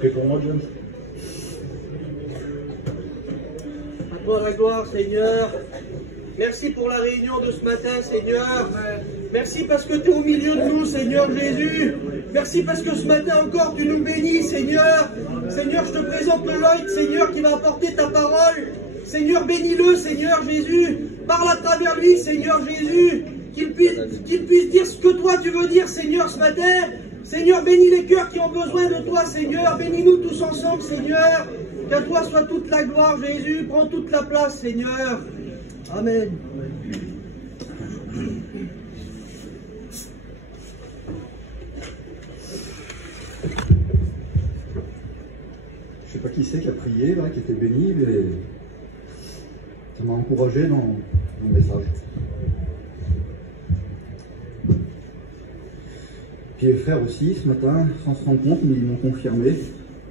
Fais pour moi, James. À toi la gloire, Seigneur. Merci pour la réunion de ce matin, Seigneur. Merci parce que tu es au milieu de nous, Seigneur Jésus. Merci parce que ce matin encore, tu nous bénis, Seigneur. Seigneur, je te présente le Lloyd, Seigneur, qui va apporter ta parole. Seigneur, bénis-le, Seigneur Jésus. Parle à travers lui, Seigneur Jésus. Qu'il puisse dire ce que toi tu veux dire, Seigneur, ce matin. Seigneur, bénis les cœurs qui ont besoin de toi, Seigneur. Bénis-nous tous ensemble, Seigneur. Qu'à toi soit toute la gloire, Jésus. Prends toute la place, Seigneur. Amen. Je sais pas qui c'est qui a prié, là, qui était béni, mais ça m'a encouragé dans mon message. Puis les frères aussi, ce matin, sans se rendre compte, mais ils m'ont confirmé.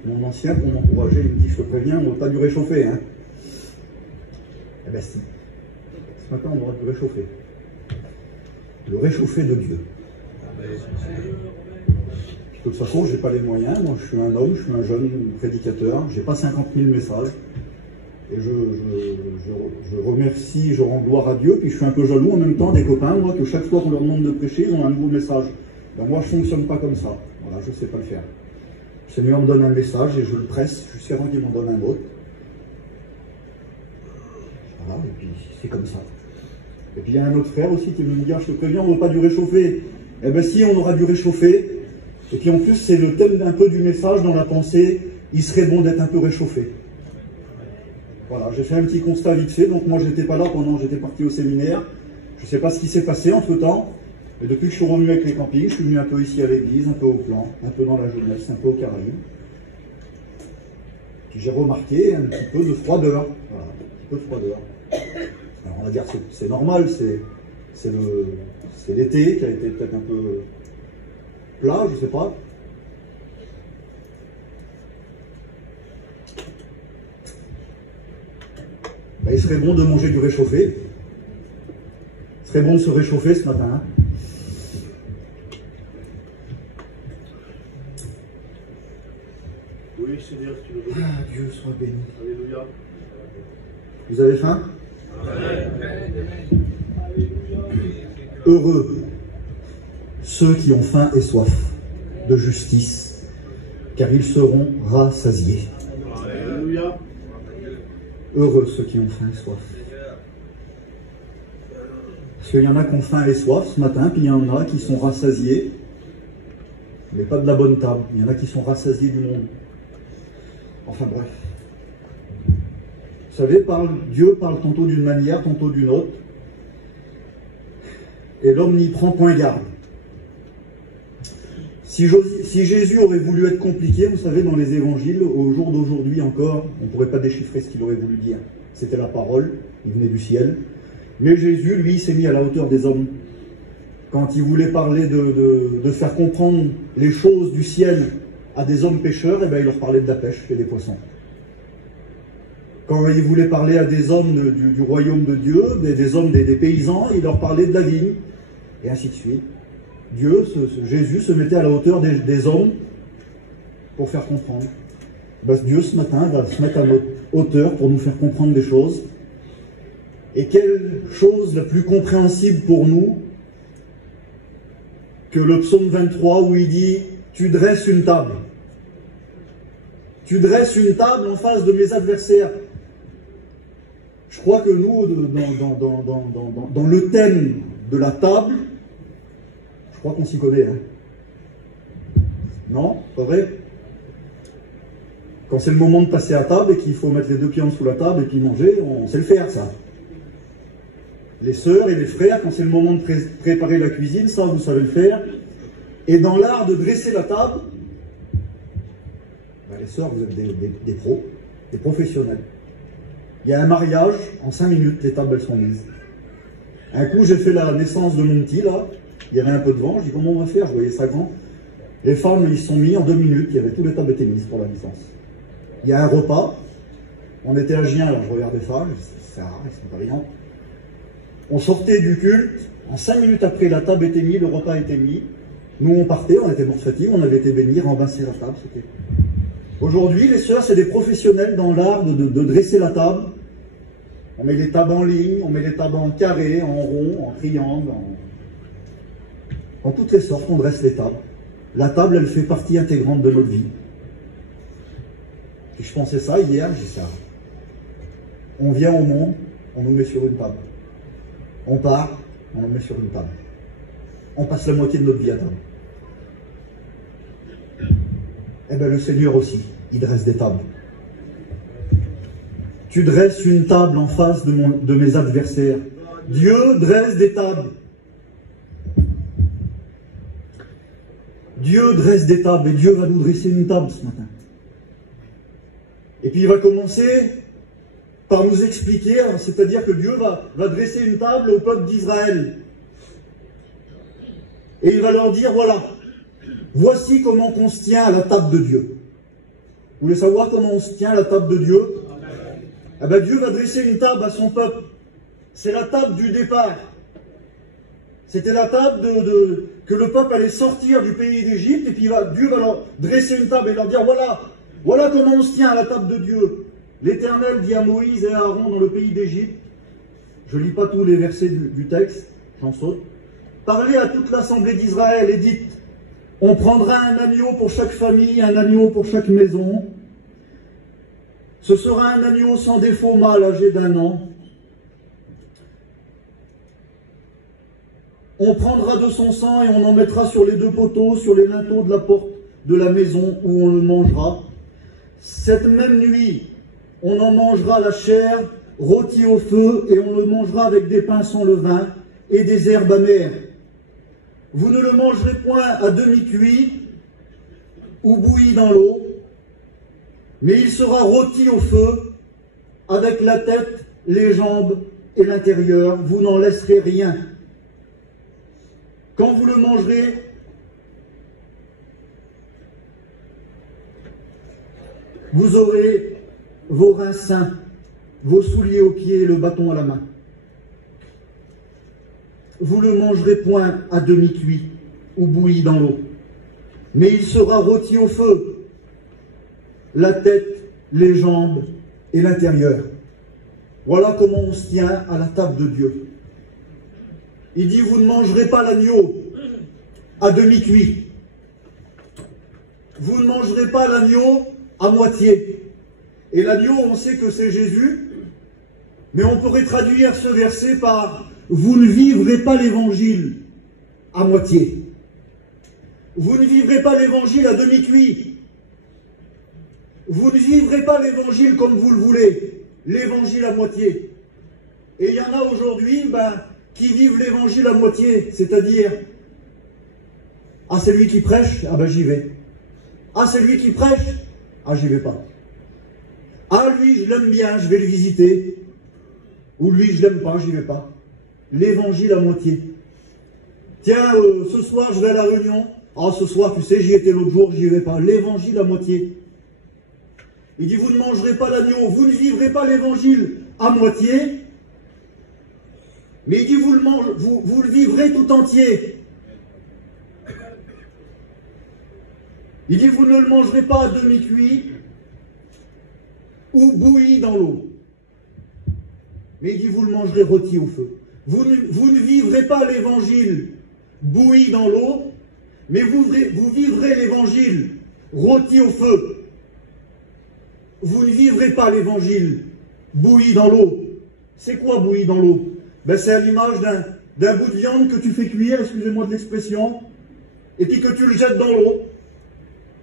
Mon ancien, pour m'encourager, il me dit, je te préviens, on ne va pas du réchauffer, hein. Eh ben si. Ce matin, on aura du réchauffé. Le réchauffé de Dieu. De toute façon, je n'ai pas les moyens. Moi, je suis un homme, je suis un jeune prédicateur. Je n'ai pas 50 000 messages. Et je remercie, je rends gloire à Dieu. Puis je suis un peu jaloux en même temps des copains, moi, que chaque fois qu'on leur demande de prêcher, ils ont un nouveau message. Ben, moi, je ne fonctionne pas comme ça. Voilà, je ne sais pas le faire. Le Seigneur me donne un message et je le presse jusqu'à ce qu'il m'en donne un autre. Voilà, et puis c'est comme ça. Et puis il y a un autre frère aussi qui me dit, je te préviens, on ne va pas du réchauffer. Eh bien si, on aura du réchauffé. Et puis en plus, c'est le thème un peu du message dans la pensée, il serait bon d'être un peu réchauffé. Voilà, j'ai fait un petit constat vite fait, donc moi j'étais pas là pendant, j'étais parti au séminaire. Je ne sais pas ce qui s'est passé entre temps, mais depuis que je suis revenu avec les campings, je suis venu un peu ici à l'église, un peu au plan, un peu dans la jeunesse, un peu au Caraïbes. Puis j'ai remarqué un petit peu de froideur. Voilà, un petit peu de froideur. Alors on va dire que c'est normal, c'est l'été qui a été peut-être un peu plat, je ne sais pas. Ben, il serait bon de manger du réchauffé. Il serait bon de se réchauffer ce matin. Hein. Oui, Seigneur, tu le veux. Ah, Dieu soit béni. Alléluia. Vous avez faim? Heureux ceux qui ont faim et soif de justice, car ils seront rassasiés. Alléluia. Heureux ceux qui ont faim et soif. Parce qu'il y en a qui ont faim et soif ce matin, puis il y en a qui sont rassasiés, mais pas de la bonne table. Il y en a qui sont rassasiés du monde. Enfin bref. Vous savez, Dieu parle tantôt d'une manière, tantôt d'une autre. Et l'homme n'y prend point garde. Si Jésus aurait voulu être compliqué, vous savez, dans les évangiles, au jour d'aujourd'hui encore, on ne pourrait pas déchiffrer ce qu'il aurait voulu dire. C'était la parole, il venait du ciel. Mais Jésus, lui, s'est mis à la hauteur des hommes. Quand il voulait parler de faire comprendre les choses du ciel à des hommes pêcheurs, eh bien, il leur parlait de la pêche et des poissons. Quand il voulait parler à des hommes du royaume de Dieu, des hommes, des paysans, il leur parlait de la vigne, et ainsi de suite. Jésus se mettait à la hauteur des hommes pour faire comprendre. Ben, Dieu, ce matin, va se mettre à notre hauteur pour nous faire comprendre des choses. Et quelle chose la plus compréhensible pour nous que le psaume 23 où il dit « Tu dresses une table. Tu dresses une table en face de mes adversaires. » Je crois que nous, dans le thème de la table, je crois qu'on s'y connaît. Hein. Non? Pas vrai? Quand c'est le moment de passer à table et qu'il faut mettre les deux pieds en dessous de la table et puis manger, on sait le faire, ça. Les sœurs et les frères, quand c'est le moment de préparer la cuisine, ça, vous savez le faire. Et dans l'art de dresser la table, ben les sœurs, vous êtes des pros, des professionnels. Il y a un mariage, en 5 minutes, les tables, elles sont mises. Un coup, j'ai fait la naissance de mon petit, là. Il y avait un peu de vent. Je dis, comment on va faire? Je voyais ça grand. Les femmes, ils se sont mis en 2 minutes. Il y avait toutes les tables étaient mises pour la naissance. Il y a un repas. On était à Gien, alors je regardais ça. Je dis, c'est rare, ils sont pas brillants. On sortait du culte. En 5 minutes après, la table était mise, le repas était mis. Nous, on partait, on était morts de fatigue, on avait été bénis, rembassé la table. Aujourd'hui, les sœurs, c'est des professionnels dans l'art de dresser la table. On met les tables en ligne, on met les tables en carré, en rond, en triangle, en toutes les sortes, on dresse les tables. La table, elle fait partie intégrante de notre vie. Et je pensais ça hier, j'ai ça. On vient au monde, on nous met sur une table. On part, on nous met sur une table. On passe la moitié de notre vie à table. Eh bien, le Seigneur aussi, il dresse des tables. Tu dresses une table en face de mes adversaires. Dieu dresse des tables. Dieu dresse des tables et Dieu va nous dresser une table ce matin. Et puis il va commencer par nous expliquer, c'est-à-dire que Dieu va dresser une table au peuple d'Israël. Et il va leur dire, voilà, voici comment on se tient à la table de Dieu. Vous voulez savoir comment on se tient à la table de Dieu? Eh bien, Dieu va dresser une table à son peuple. C'est la table du départ. C'était la table que le peuple allait sortir du pays d'Égypte, et puis Dieu va leur dresser une table et leur dire, voilà comment on se tient à la table de Dieu. L'Éternel dit à Moïse et à Aaron dans le pays d'Égypte, je ne lis pas tous les versets du texte, j'en saute, parlez à toute l'assemblée d'Israël et dites, on prendra un agneau pour chaque famille, un agneau pour chaque maison. Ce sera un agneau sans défaut mâle âgé d'1 an. On prendra de son sang et on en mettra sur les 2 poteaux, sur les linteaux de la porte de la maison où on le mangera. Cette même nuit, on en mangera la chair rôtie au feu et on le mangera avec des pains sans levain et des herbes amères. Vous ne le mangerez point à demi-cuit ou bouilli dans l'eau, mais il sera rôti au feu avec la tête, les jambes et l'intérieur. Vous n'en laisserez rien. Quand vous le mangerez, vous aurez vos reins sains, vos souliers aux pieds et le bâton à la main. Vous ne le mangerez point à demi-cuit ou bouilli dans l'eau, mais il sera rôti au feu, la tête, les jambes et l'intérieur. Voilà comment on se tient à la table de Dieu. Il dit, vous ne mangerez pas l'agneau à demi-cuit. Vous ne mangerez pas l'agneau à moitié. Et l'agneau, on sait que c'est Jésus, mais on pourrait traduire ce verset par « Vous ne vivrez pas l'évangile à moitié. Vous ne vivrez pas l'évangile à demi-cuit. Vous ne vivrez pas l'évangile comme vous le voulez, l'évangile à moitié. » Et il y en a aujourd'hui qui vivent l'évangile à moitié, c'est-à-dire « Ah, c'est lui qui prêche, ah ben j'y vais. Ah, c'est lui qui prêche, ah j'y vais pas. Ah, lui, je l'aime bien, je vais le visiter. Ou lui, je l'aime pas, j'y vais pas. » L'évangile à moitié. Tiens, ce soir, je vais à la réunion. Ah, ce soir, tu sais, j'y étais l'autre jour, j'y vais pas. L'évangile à moitié. Il dit, vous ne mangerez pas l'agneau, vous ne vivrez pas l'évangile à moitié. Mais il dit, vous le vivrez tout entier. Il dit, vous ne le mangerez pas à demi-cuit ou bouilli dans l'eau. Mais il dit, vous le mangerez rôti au feu. Vous ne vivrez pas l'évangile bouilli dans l'eau, mais vous vivrez l'évangile rôti au feu. Vous ne vivrez pas l'évangile bouilli dans l'eau. C'est quoi bouilli dans l'eau? C'est à l'image d'un bout de viande que tu fais cuire, excusez-moi de l'expression, et puis que tu le jettes dans l'eau.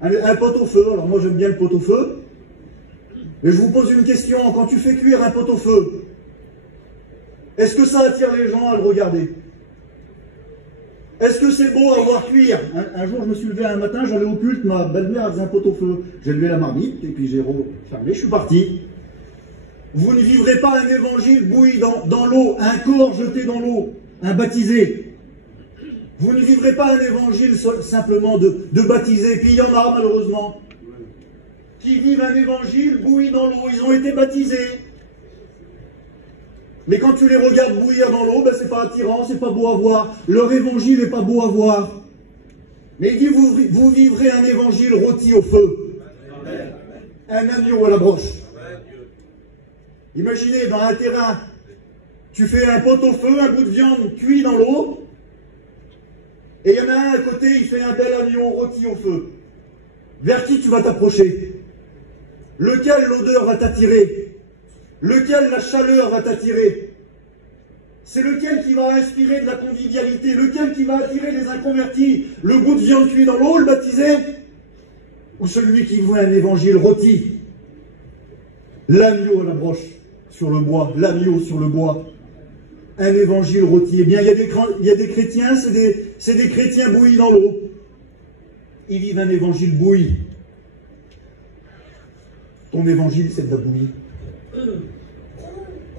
Un pot-au-feu. Alors moi j'aime bien le pot-au-feu. Et je vous pose une question, quand tu fais cuire un pot-au-feu, est-ce que ça attire les gens à le regarder? Est-ce que c'est beau à voir cuire? Un jour, je me suis levé un matin, j'allais au culte, ma belle-mère faisait un pot-au-feu. J'ai levé la marmite, et puis j'ai refermé, je suis parti. Vous ne vivrez pas un évangile bouilli dans l'eau, un corps jeté dans l'eau, un baptisé. Vous ne vivrez pas un évangile simplement de baptisé. Puis il y en a, malheureusement, qui vivent un évangile bouilli dans l'eau. Ils ont été baptisés. Mais quand tu les regardes bouillir dans l'eau, c'est pas attirant, c'est pas beau à voir. Leur évangile n'est pas beau à voir. Mais il dit, vous vivrez un évangile rôti au feu. Un agneau à la broche. Imaginez, dans un terrain, tu fais un pot au feu, un bout de viande cuit dans l'eau, et il y en a un à côté, il fait un bel agneau rôti au feu. Vers qui tu vas t'approcher? Lequel l'odeur va t'attirer? Lequel la chaleur va t'attirer? C'est lequel qui va inspirer de la convivialité? Lequel qui va attirer les inconvertis? Le bout de viande cuit dans l'eau, le baptisé? Ou celui qui voit un évangile rôti? L'agneau à la broche sur le bois, l'agneau sur le bois. Un évangile rôti. Eh bien, il y a des chrétiens, c'est des chrétiens bouillis dans l'eau. Ils vivent un évangile bouilli. Ton évangile, c'est de la bouillie.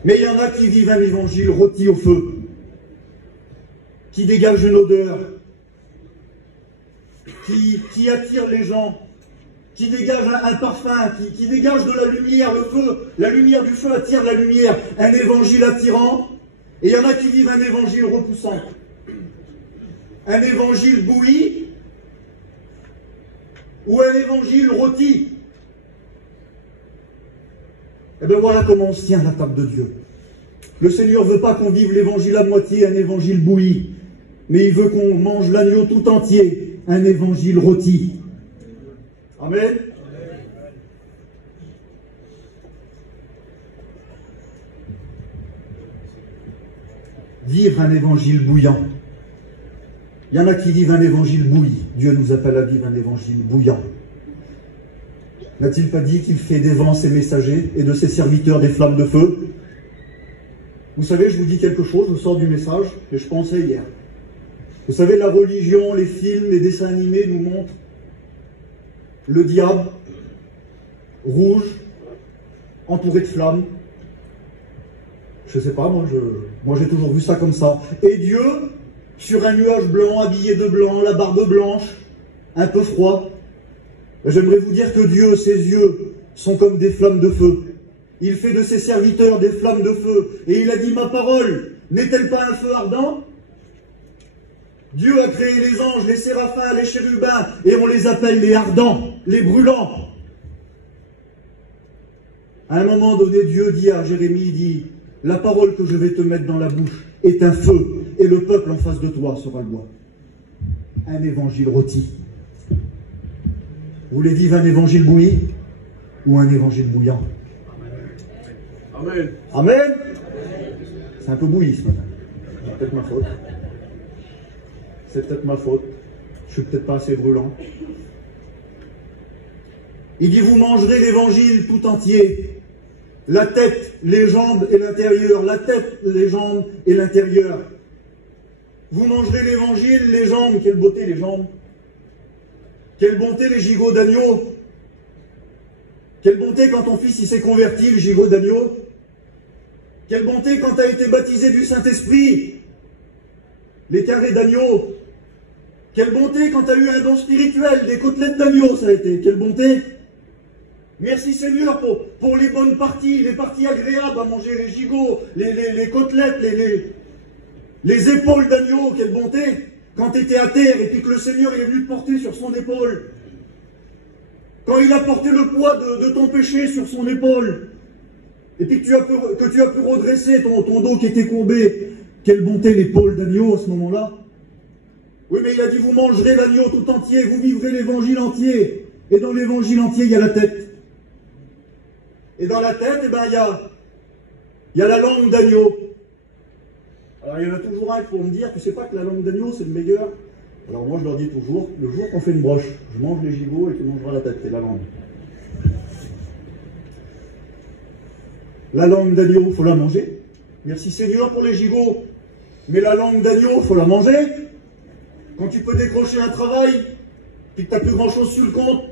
Mais il y en a qui vivent un évangile rôti au feu, qui dégage une odeur, qui attire les gens, qui dégage un parfum, qui dégage de la lumière, le feu. La lumière du feu attire la lumière. Un évangile attirant. Et il y en a qui vivent un évangile repoussant. Un évangile bouilli ou un évangile rôti. Et bien voilà comment on se tient à la table de Dieu. Le Seigneur ne veut pas qu'on vive l'évangile à moitié, un évangile bouilli, mais il veut qu'on mange l'agneau tout entier, un évangile rôti. Amen. Vivre un évangile bouillant. Il y en a qui vivent un évangile bouilli. Dieu nous appelle à vivre un évangile bouillant. N'a-t-il pas dit qu'il fait des vents ses messagers et de ses serviteurs des flammes de feu? Vous savez, je vous dis quelque chose, je sors du message et je pensais hier. Vous savez, la religion, les films, les dessins animés nous montrent le diable rouge, entouré de flammes. Je sais pas, moi j'ai toujours vu ça comme ça. Et Dieu, sur un nuage blanc, habillé de blanc, la barbe blanche, un peu froid. J'aimerais vous dire que Dieu, ses yeux sont comme des flammes de feu. Il fait de ses serviteurs des flammes de feu. Et il a dit, ma parole, n'est-elle pas un feu ardent? Dieu a créé les anges, les séraphins, les chérubins, et on les appelle les ardents, les brûlants. À un moment donné, Dieu dit à Jérémie, il dit, la parole que je vais te mettre dans la bouche est un feu, et le peuple en face de toi sera le bois. Un évangile rôti. Vous voulez vivre un évangile bouilli ou un évangile bouillant? Amen. Amen. C'est un peu bouilli ce matin. C'est peut-être ma faute. C'est peut-être ma faute. Je suis peut-être pas assez brûlant. Il dit, vous mangerez l'évangile tout entier. La tête, les jambes et l'intérieur. La tête, les jambes et l'intérieur. Vous mangerez l'évangile, les jambes. Quelle beauté les jambes. Quelle bonté les gigots d'agneau. Quelle bonté quand ton fils il s'est converti, le gigot d'agneau. Quelle bonté quand tu as été baptisé du Saint-Esprit, les carrés d'agneau. Quelle bonté quand tu as eu un don spirituel, des côtelettes d'agneau, ça a été. Quelle bonté. Merci Seigneur pour les bonnes parties, les parties agréables à manger, les gigots, les côtelettes, les épaules d'agneau, quelle bonté. Quand tu étais à terre et puis que le Seigneur est venu te porter sur son épaule. Quand il a porté le poids de ton péché sur son épaule. Et puis que tu as pu redresser ton dos qui était courbé. Quelle bonté l'épaule d'agneau à ce moment-là. Oui, mais il a dit, vous mangerez l'agneau tout entier, vous vivrez l'évangile entier. Et dans l'évangile entier, il y a la tête. Et dans la tête, eh ben, il y a la langue d'agneau. Alors il y en a toujours un pour me dire, tu sais pas que la langue d'agneau c'est le meilleur? Alors moi je leur dis toujours, le jour qu'on fait une broche, je mange les gigots et tu mangeras la tête, c'est la langue. La langue d'agneau, il faut la manger. Merci Seigneur pour les gigots. Mais la langue d'agneau, il faut la manger. Quand tu peux décrocher un travail, puis que tu n'as plus grand chose sur le compte,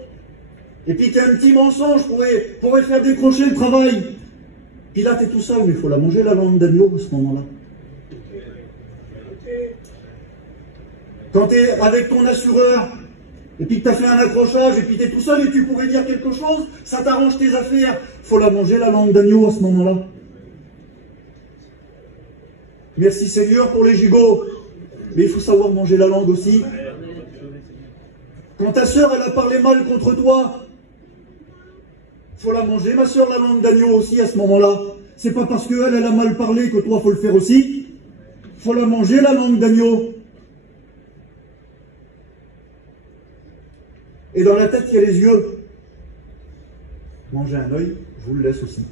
et puis qu'un petit mensonge pourrait faire décrocher le travail. Puis là tu es tout seul, mais il faut la manger la langue d'agneau à ce moment-là. Quand tu es avec ton assureur, et puis que tu as fait un accrochage, et puis tu es tout seul et tu pourrais dire quelque chose, ça t'arrange tes affaires, il faut la manger la langue d'agneau à ce moment-là. Merci Seigneur pour les gigots, mais il faut savoir manger la langue aussi. Quand ta sœur, elle a parlé mal contre toi, faut la manger, ma sœur, la langue d'agneau aussi à ce moment-là. C'est pas parce qu'elle, elle a mal parlé que toi, faut le faire aussi. Faut la manger, la langue d'agneau. Et dans la tête, il y a les yeux. Manger un œil, je vous le laisse aussi.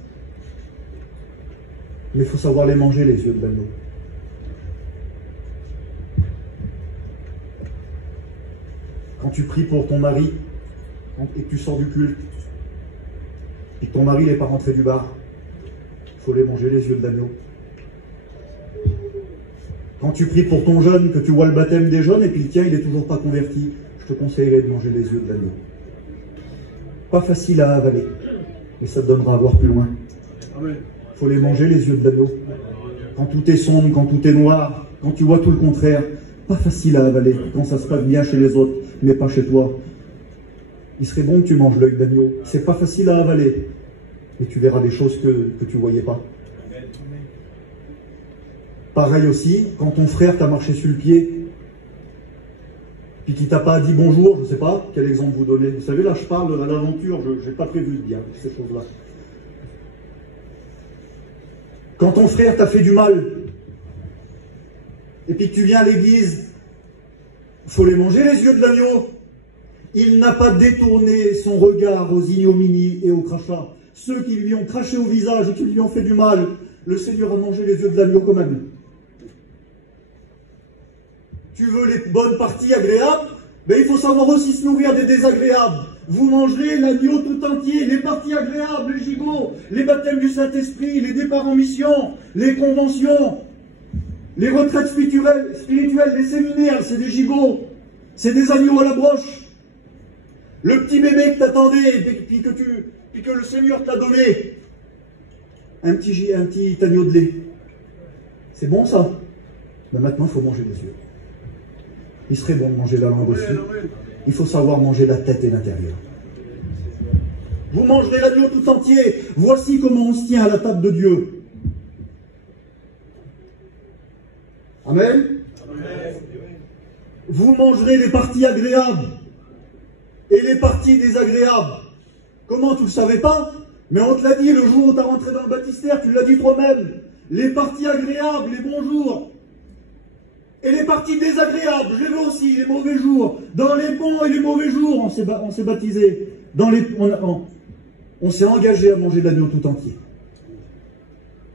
Mais il faut savoir les manger, les yeux de l'agneau. Quand tu pries pour ton mari, et que tu sors du culte, et que ton mari n'est pas rentré du bar, il faut les manger, les yeux de l'agneau. Quand tu pries pour ton jeune, que tu vois le baptême des jeunes, et puis le tien, il n'est toujours pas converti, je te conseillerais de manger les yeux de l'agneau. Pas facile à avaler, mais ça te donnera à voir plus loin. Il faut les manger, les yeux de l'agneau. Quand tout est sombre, quand tout est noir, quand tu vois tout le contraire, pas facile à avaler, quand ça se passe bien chez les autres, mais pas chez toi. Il serait bon que tu manges l'œil d'agneau. C'est pas facile à avaler, mais tu verras des choses que tu ne voyais pas. Pareil aussi, quand ton frère t'a marché sur le pied, puis qu'il t'a pas dit bonjour, je ne sais pas quel exemple vous donnez. Vous savez, là je parle de l'aventure, je n'ai pas prévu de dire ces choses-là. Quand ton frère t'a fait du mal, et puis que tu viens à l'église, il faut les manger, les yeux de l'agneau. Il n'a pas détourné son regard aux ignominies et aux crachats. Ceux qui lui ont craché au visage et qui lui ont fait du mal, le Seigneur a mangé les yeux de l'agneau quand même. Tu veux les bonnes parties agréables? Ben, il faut savoir aussi se nourrir des désagréables. Vous mangerez l'agneau tout entier, les parties agréables, les gigots, les baptêmes du Saint-Esprit, les départs en mission, les conventions, les retraites spirituelles, les séminaires, c'est des gigots, c'est des agneaux à la broche. Le petit bébé que t'attendais, puis que le Seigneur t'a donné, un petit agneau de lait. C'est bon ça? Ben maintenant, il faut manger les yeux. Il serait bon de manger la langue aussi. Il faut savoir manger la tête et l'intérieur. Vous mangerez l'agneau tout entier. Voici comment on se tient à la table de Dieu. Amen. Amen. Vous mangerez les parties agréables et les parties désagréables. Comment, tu ne le savais pas? Mais on te l'a dit le jour où tu as rentré dans le baptistère, tu l'as dit toi-même. Les parties agréables, les bons jours. Et les parties désagréables, je les veux aussi, les mauvais jours. Dans les bons et les mauvais jours, on s'est baptisé. On s'est engagé à manger l'agneau tout entier.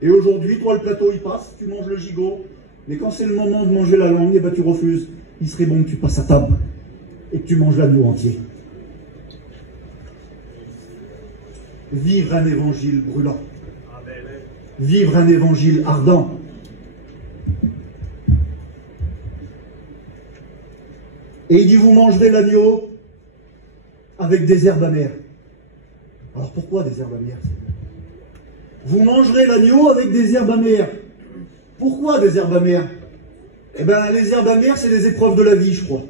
Et aujourd'hui, toi, le plateau, il passe, tu manges le gigot. Mais quand c'est le moment de manger la langue, eh ben, tu refuses. Il serait bon que tu passes à table et que tu manges l'agneau entier. Vivre un évangile brûlant. Vivre un évangile ardent. Et il dit, vous mangerez l'agneau avec des herbes amères. Alors pourquoi des herbes amères? Vous mangerez l'agneau avec des herbes amères. Pourquoi des herbes amères? Eh bien, les herbes amères, c'est les épreuves de la vie, je crois.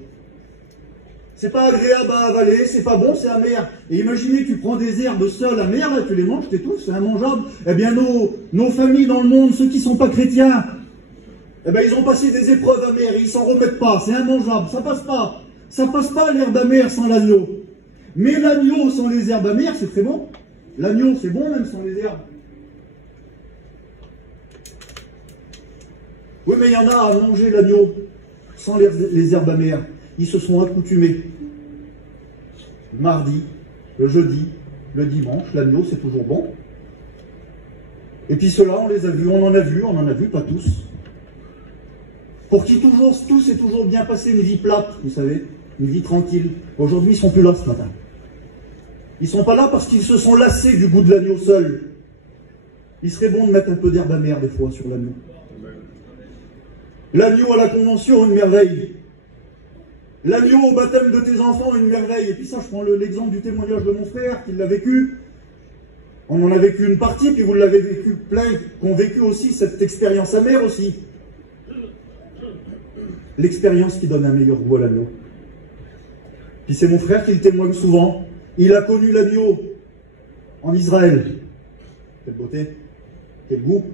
C'est pas agréable à avaler, c'est pas bon, c'est amer. Et imaginez, tu prends des herbes seules amères, là, tu les manges, t'étouffes, c'est immangeable. Eh bien, nos familles dans le monde, ceux qui sont pas chrétiens, eh bien, ils ont passé des épreuves amères et ils s'en remettent pas, c'est immangeable, ça passe pas. Ça passe pas l'herbe amère sans l'agneau. Mais l'agneau sans les herbes amères, c'est très bon. L'agneau, c'est bon même sans les herbes. Oui, mais il y en a à manger l'agneau sans les herbes amères. Ils se sont accoutumés. Le mardi, le jeudi, le dimanche, l'agneau, c'est toujours bon. Et puis ceux-là, on les a vus, on en a vu, pas tous. Pour qui tout s'est toujours bien passé, une vie plate, vous savez, une vie tranquille. Aujourd'hui, ils ne sont plus là ce matin. Ils ne sont pas là parce qu'ils se sont lassés du goût de l'agneau seul. Il serait bon de mettre un peu d'herbe amère des fois sur l'agneau. L'agneau à la convention, une merveille. L'agneau au baptême de tes enfants, une merveille. Et puis ça, je prends l'exemple du témoignage de mon frère, qui l'a vécu. On en a vécu une partie, puis vous l'avez vécu plein, qui ont vécu aussi cette expérience amère aussi. L'expérience qui donne un meilleur goût à l'agneau. Puis c'est mon frère qui le témoigne souvent. Il a connu l'agneau en Israël. Quelle beauté, quel goût.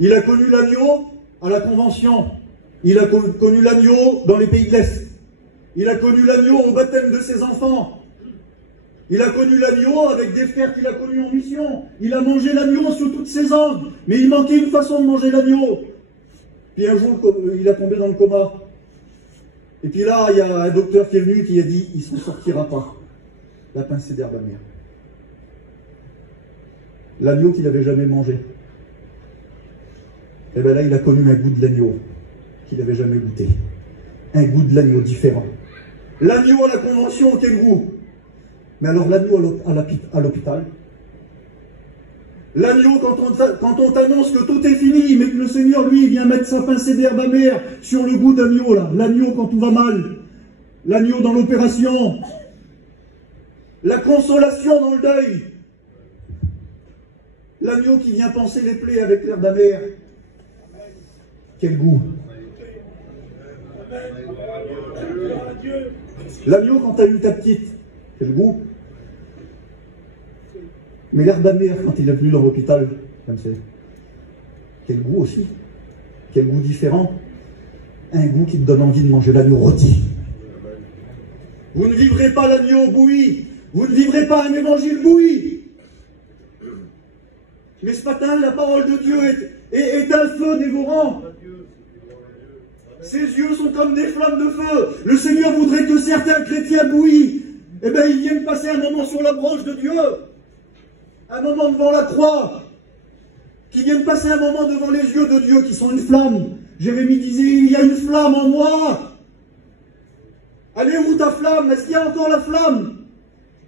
Il a connu l'agneau à la convention. Il a connu l'agneau dans les pays de l'Est. Il a connu l'agneau au baptême de ses enfants. Il a connu l'agneau avec des frères qu'il a connus en mission. Il a mangé l'agneau sous toutes ses angles. Mais il manquait une façon de manger l'agneau. Puis un jour, il a tombé dans le coma. Et puis là, il y a un docteur qui est venu qui a dit, il ne s'en sortira pas. La pincée d'herbe amère. L'agneau qu'il n'avait jamais mangé. Et bien là, il a connu un goût de l'agneau qu'il n'avait jamais goûté. Un goût de l'agneau différent. L'agneau à la convention, quel goût? Mais alors l'agneau à l'hôpital? L'agneau, quand on t'annonce que tout est fini, mais que le Seigneur, lui, vient mettre sa pincée d'herbe amère sur le goût d'agneau, là. L'agneau quand tout va mal. L'agneau dans l'opération. La consolation dans le deuil. L'agneau qui vient panser les plaies avec l'herbe amère. Quel goût. L'agneau quand t'as eu ta petite. Quel goût. Mais l'herbe amère quand il est venu dans l'hôpital, comme c'est. Quel goût aussi. Quel goût différent. Un goût qui te donne envie de manger l'agneau rôti. Vous ne vivrez pas l'agneau bouilli. Vous ne vivrez pas un évangile bouilli. Mais ce matin, la parole de Dieu est un feu dévorant. Ses yeux sont comme des flammes de feu. Le Seigneur voudrait que certains chrétiens bouillis, eh bien, ils viennent passer un moment sur la branche de Dieu. Un moment devant la croix. Qui viennent passer un moment devant les yeux de Dieu, qui sont une flamme. Jérémie disait, il y a une flamme en moi. Allez, où ta flamme? Est-ce qu'il y a encore la flamme?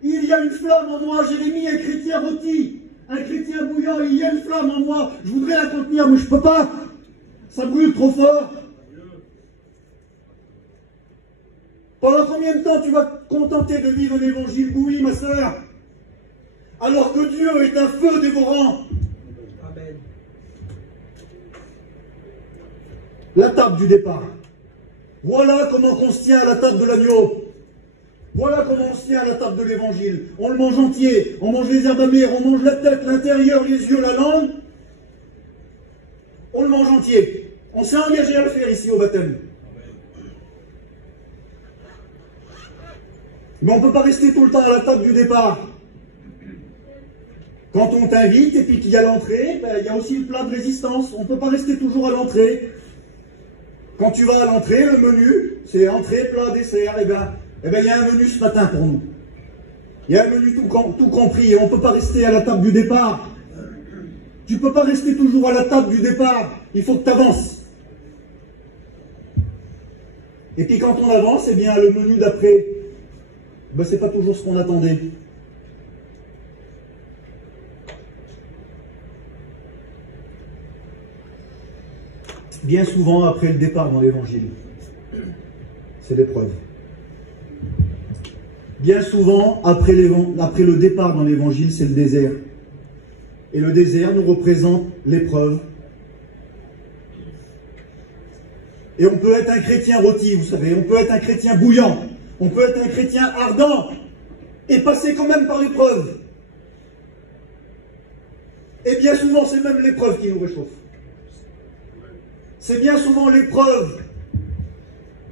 Il y a une flamme en moi. Jérémie est chrétien rôti. Un chrétien bouillant, il y a une flamme en moi. Je voudrais la contenir, mais je ne peux pas. Ça brûle trop fort. Pendant combien de temps tu vas te contenter de vivre un évangile bouilli, ma sœur? Alors que Dieu est un feu dévorant. Amen. La table du départ. Voilà comment on se tient à la table de l'agneau. Voilà comment on se tient à la table de l'évangile. On le mange entier, on mange les herbes amères, on mange la tête, l'intérieur, les yeux, la langue. On le mange entier. On s'est engagé à le faire ici au baptême. Mais on ne peut pas rester tout le temps à la table du départ. Quand on t'invite et puis qu'il y a l'entrée, ben, il y a aussi le plat de résistance. On ne peut pas rester toujours à l'entrée. Quand tu vas à l'entrée, le menu, c'est entrée, plat, dessert. Eh bien, il y a un menu ce matin pour nous. Il y a un menu tout compris. Et on ne peut pas rester à la table du départ. Tu ne peux pas rester toujours à la table du départ. Il faut que tu avances. Et puis quand on avance, eh bien, le menu d'après, ben, c'est pas toujours ce qu'on attendait. Bien souvent, après le départ dans l'évangile, c'est l'épreuve. Bien souvent, après le départ dans l'évangile, c'est le désert. Et le désert nous représente l'épreuve. Et on peut être un chrétien rôti, vous savez, on peut être un chrétien bouillant, on peut être un chrétien ardent, et passer quand même par l'épreuve. Et bien souvent, c'est même l'épreuve qui nous réchauffe. C'est bien souvent l'épreuve.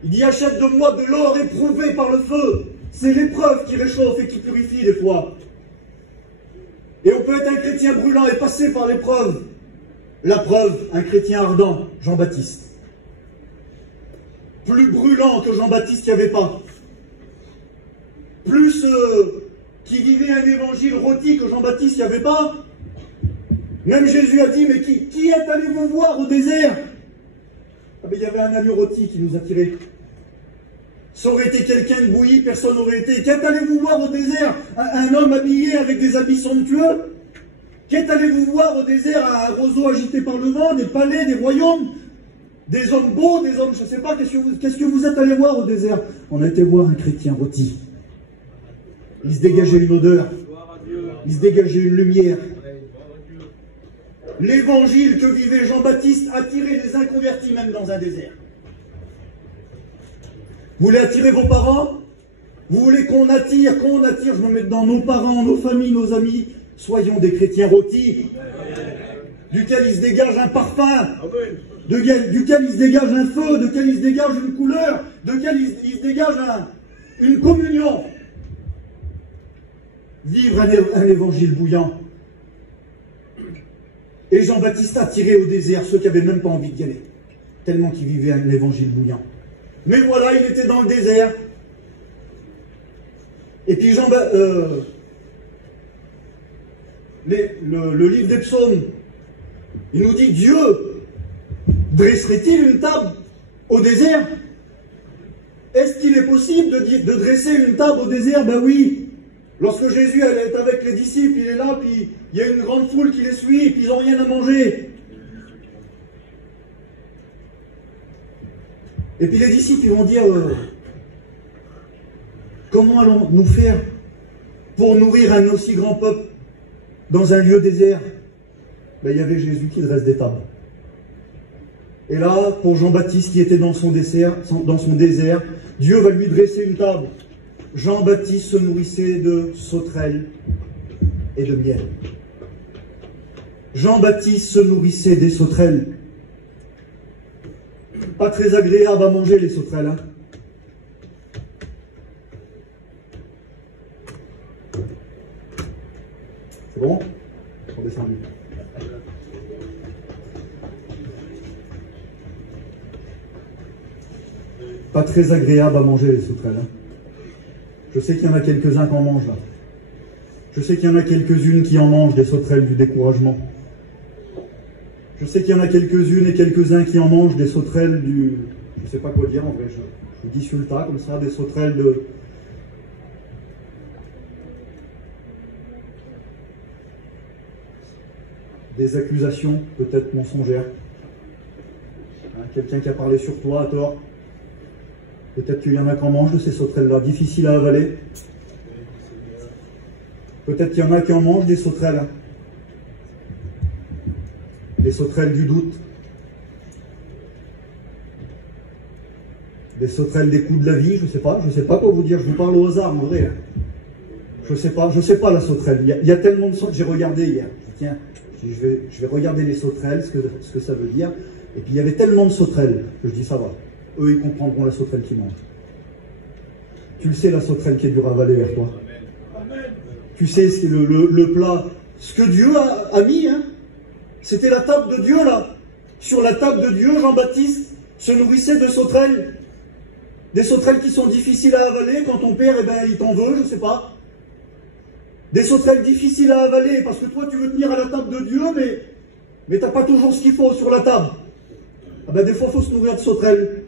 Il y achète de moi de l'or éprouvé par le feu. C'est l'épreuve qui réchauffe et qui purifie des fois. Et on peut être un chrétien brûlant et passer par l'épreuve. La preuve, un chrétien ardent, Jean-Baptiste. Plus brûlant que Jean-Baptiste, il n'y avait pas. Plus qui vivait un évangile rôti que Jean-Baptiste, il n'y avait pas. Même Jésus a dit, mais qui est allé vous voir au désert? Ah ben, il y avait un agneau rôti qui nous attirait. Ça aurait été quelqu'un de bouilli, personne n'aurait été. Qu'est-ce allez-vous voir au désert? Un homme habillé avec des habits somptueux? Qu'est-ce allez-vous voir au désert? Un roseau agité par le vent, des palais, des royaumes, des hommes beaux, des hommes, je ne sais pas, qu'est-ce que vous êtes allé voir au désert? On a été voir un chrétien rôti. Il se dégageait une odeur, il se dégageait une lumière. L'évangile que vivait Jean-Baptiste attirait les inconvertis même dans un désert. Vous voulez attirer vos parents? Vous voulez qu'on attire, je me mets dans nos parents, nos familles, nos amis. Soyons des chrétiens rôtis, duquel il se dégage un parfum, duquel il se dégage un feu, duquel il se dégage une couleur lequel il se dégage une communion. Vivre un évangile bouillant. Et Jean-Baptiste a tiré au désert ceux qui n'avaient même pas envie d'y aller, tellement qu'ils vivaient un évangile bouillant. Mais voilà, il était dans le désert. Et puis le livre des psaumes, il nous dit, Dieu dresserait-il une table au désert? Est-ce qu'il est possible de dresser une table au désert? Ben oui. Lorsque Jésus est avec les disciples, il est là, puis il y a une grande foule qui les suit, puis ils n'ont rien à manger. Et puis les disciples, ils vont dire, comment allons-nous faire pour nourrir un aussi grand peuple dans un lieu désert? Ben, il y avait Jésus qui dresse des tables. Et là, pour Jean-Baptiste qui était dans son désert, Dieu va lui dresser une table. Jean-Baptiste se nourrissait de sauterelles et de miel. Jean-Baptiste se nourrissait des sauterelles. Pas très agréable à manger les sauterelles, hein. C'est bon? On descend. Pas très agréable à manger les sauterelles, hein. Je sais qu'il y en a quelques-uns qui en mangent là. Je sais qu'il y en a quelques-unes qui en mangent des sauterelles du découragement. Je sais qu'il y en a quelques-unes et quelques-uns qui en mangent des sauterelles du... Je ne sais pas quoi dire en vrai, je dis sur le tas comme ça, des sauterelles de... Des accusations peut-être mensongères. Hein, quelqu'un qui a parlé sur toi à tort. Peut-être qu'il y en a qui en mangent de ces sauterelles-là, difficiles à avaler. Peut-être qu'il y en a qui en mangent des sauterelles. Hein. Des sauterelles du doute. Des sauterelles des coups de la vie, je ne sais pas quoi vous dire, je vous parle au hasard, en vrai. Hein. Je sais pas la sauterelle. Il y a tellement de sauterelles, j'ai regardé hier. Tiens, je vais regarder les sauterelles, ce que ça veut dire. Et puis il y avait tellement de sauterelles que je dis ça va. Eux, ils comprendront la sauterelle qu'ils mangent. Tu le sais, la sauterelle qui est dure à avaler vers toi. Tu sais, c'est le plat. Ce que Dieu a mis, hein, c'était la table de Dieu, là. Sur la table de Dieu, Jean-Baptiste se nourrissait de sauterelles. Des sauterelles qui sont difficiles à avaler. Quand ton père, eh ben, il t'en veut, je ne sais pas. Des sauterelles difficiles à avaler, parce que toi, tu veux tenir à la table de Dieu, mais tu n'as pas toujours ce qu'il faut sur la table. Ah ben, des fois, il faut se nourrir de sauterelles.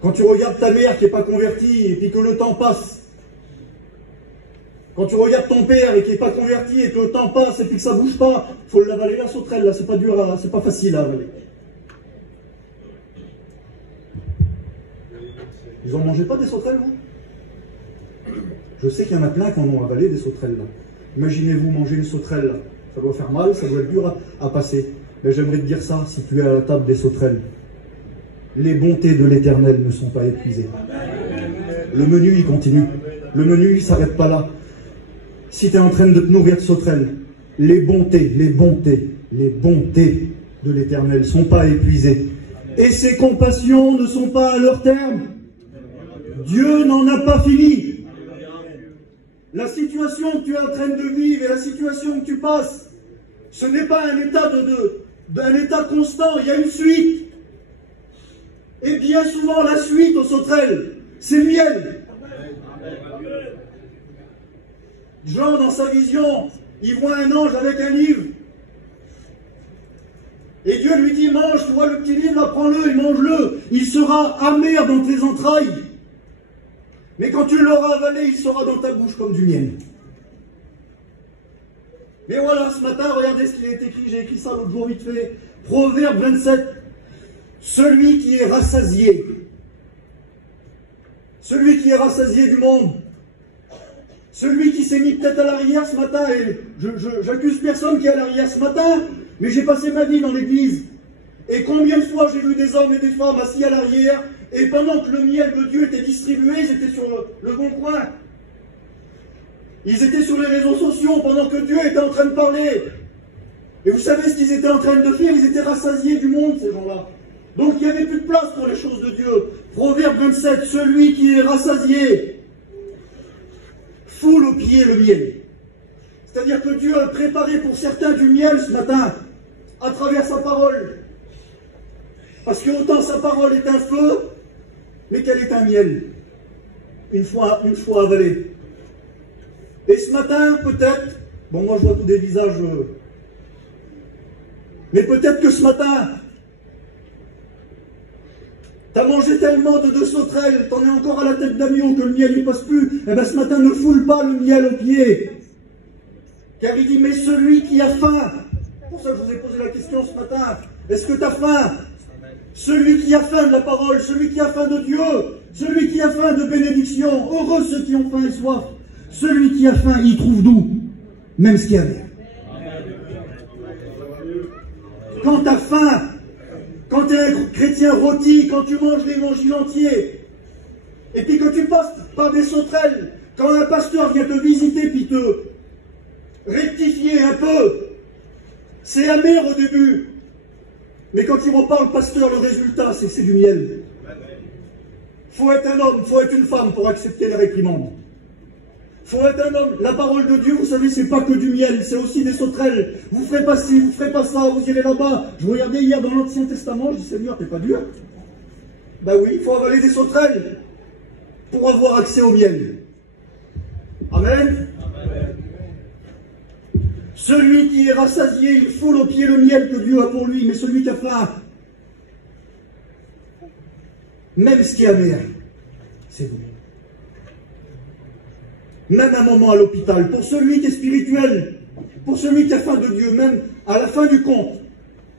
Quand tu regardes ta mère qui n'est pas convertie et puis que le temps passe, quand tu regardes ton père et qui n'est pas converti et que le temps passe et puis que ça ne bouge pas, il faut l'avaler la sauterelle, là, c'est pas dur, c'est pas facile à avaler. Vous en mangez pas des sauterelles, vous? Je sais qu'il y en a plein qui en ont avalé des sauterelles, là. Imaginez-vous manger une sauterelle, là. Ça doit faire mal, ça doit être dur à passer. Mais j'aimerais te dire ça, si tu es à la table des sauterelles. Les bontés de l'Éternel ne sont pas épuisées. Le menu, il continue. Le menu, il ne s'arrête pas là. Si tu es en train de te nourrir de sauterelles, les bontés de l'Éternel ne sont pas épuisées. Et ses compassions ne sont pas à leur terme. Dieu n'en a pas fini. La situation que tu es en train de vivre et la situation que tu passes, ce n'est pas un état d'un état constant, il y a une suite. Et bien souvent, la suite aux sauterelles, c'est le miel. Jean, dans sa vision, il voit un ange avec un livre. Et Dieu lui dit, mange, tu vois le petit livre, là, prends-le et mange-le. Il sera amer dans tes entrailles. Mais quand tu l'auras avalé, il sera dans ta bouche comme du miel. Mais voilà, ce matin, regardez ce qu'il est écrit. J'ai écrit ça l'autre jour vite fait. Proverbe 27. Celui qui est rassasié. Celui qui est rassasié du monde. Celui qui s'est mis peut-être à l'arrière ce matin. Et j'accuse personne qui est à l'arrière ce matin. Mais j'ai passé ma vie dans l'église. Et combien de fois j'ai vu des hommes et des femmes assis à l'arrière. Et pendant que le miel de Dieu était distribué, ils étaient sur le bon coin. Ils étaient sur les réseaux sociaux pendant que Dieu était en train de parler. Et vous savez ce qu'ils étaient en train de faire? Ils étaient rassasiés du monde, ces gens-là. Donc il n'y avait plus de place pour les choses de Dieu. Proverbe 27, celui qui est rassasié foule aux pieds le miel. C'est-à-dire que Dieu a préparé pour certains du miel ce matin, à travers sa parole. Parce que autant sa parole est un feu, mais qu'elle est un miel. Une fois avalée. Et ce matin, peut-être, bon moi je vois tous des visages, mais peut-être que ce matin, t'as mangé tellement de sauterelles, t'en es encore à la tête d'agneau que le miel n'y passe plus. Eh bien ce matin, ne foule pas le miel aux pieds. Car il dit, mais celui qui a faim, pour ça que je vous ai posé la question ce matin, est-ce que tu as faim? Celui qui a faim de la parole, celui qui a faim de Dieu, celui qui a faim de bénédiction, heureux ceux qui ont faim et soif. Celui qui a faim, il trouve d'où? Même ce qu'il y a bien. Quand tu as faim, quand tu es un chrétien rôti, quand tu manges l'évangile entier, et puis que tu passes par des sauterelles, quand un pasteur vient te visiter puis te rectifier un peu, c'est amer au début, mais quand il repart le pasteur, le résultat, c'est que c'est du miel. Faut être un homme, faut être une femme pour accepter les réprimandes. Faut être un homme. La parole de Dieu, vous savez, c'est pas que du miel, c'est aussi des sauterelles. Vous ferez pas ci, vous ferez pas ça, vous irez là-bas. Je regardais hier dans l'Ancien Testament, je dis, Seigneur, t'es pas dur? Ben oui, il faut avaler des sauterelles pour avoir accès au miel. Amen. Celui qui est rassasié, il foule aux pieds le miel que Dieu a pour lui, mais celui qui a faim, même ce qui est amer, c'est bon. Même un moment à l'hôpital, pour celui qui est spirituel, pour celui qui a faim de Dieu, même à la fin du compte,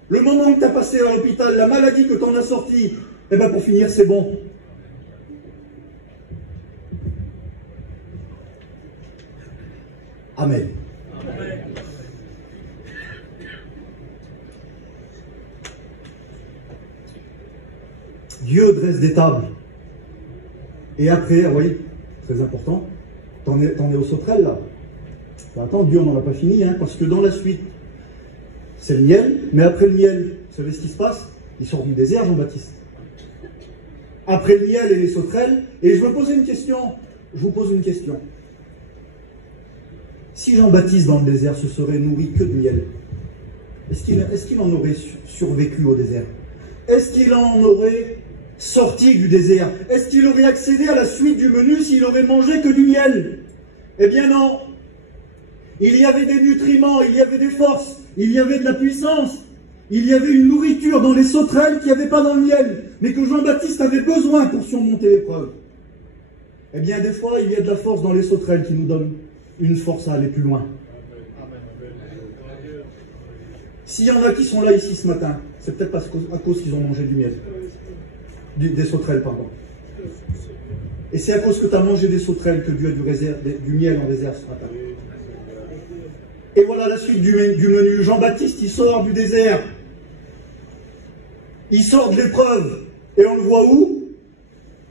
le moment que tu as passé à l'hôpital, la maladie que tu en as sortie, eh bien pour finir, c'est bon. Amen. Amen. Dieu dresse des tables. Et après, vous voyez, très important, t'en es aux sauterelles là. Attends, Dieu n'en a pas fini, hein, parce que dans la suite, c'est le miel, mais après le miel, vous savez ce qui se passe? Il sort du désert, Jean-Baptiste. Après le miel et les sauterelles, et je veux poser une question, je vous pose une question. Si Jean-Baptiste dans le désert se serait nourri que de miel, est-ce qu'il en aurait survécu au désert? Est-ce qu'il en aurait sorti du désert? Est-ce qu'il aurait accédé à la suite du menu s'il aurait mangé que du miel? Eh bien non. Il y avait des nutriments, il y avait des forces, il y avait de la puissance, il y avait une nourriture dans les sauterelles qu'il n'y avait pas dans le miel, mais que Jean-Baptiste avait besoin pour surmonter l'épreuve. Eh bien des fois, il y a de la force dans les sauterelles qui nous donne une force à aller plus loin. S'il y en a qui sont là ici ce matin, c'est peut-être à cause qu'ils ont mangé du miel. Des sauterelles, pardon. Et c'est à cause que tu as mangé des sauterelles que Dieu a du miel en désert ce matin. Et voilà la suite du menu. Jean-Baptiste, il sort du désert. Il sort de l'épreuve. Et on le voit où?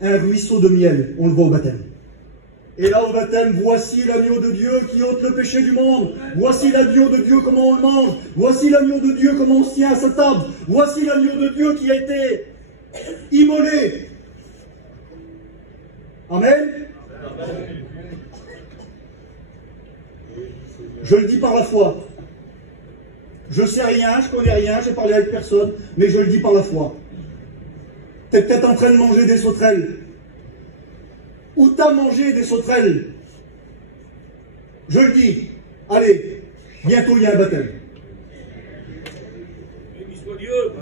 Un ruisseau de miel. On le voit au baptême. Et là, au baptême, voici l'agneau de Dieu qui ôte le péché du monde. Voici l'agneau de Dieu, comment on le mange. Voici l'agneau de Dieu, comment on se tient à sa table. Voici l'agneau de Dieu qui a été immolé. Amen. Je le dis par la foi. Je ne sais rien, je ne connais rien, j'ai parlé avec personne, mais je le dis par la foi. Tu es peut-être en train de manger des sauterelles. Ou tu as mangé des sauterelles. Je le dis. Allez, bientôt il y a un baptême.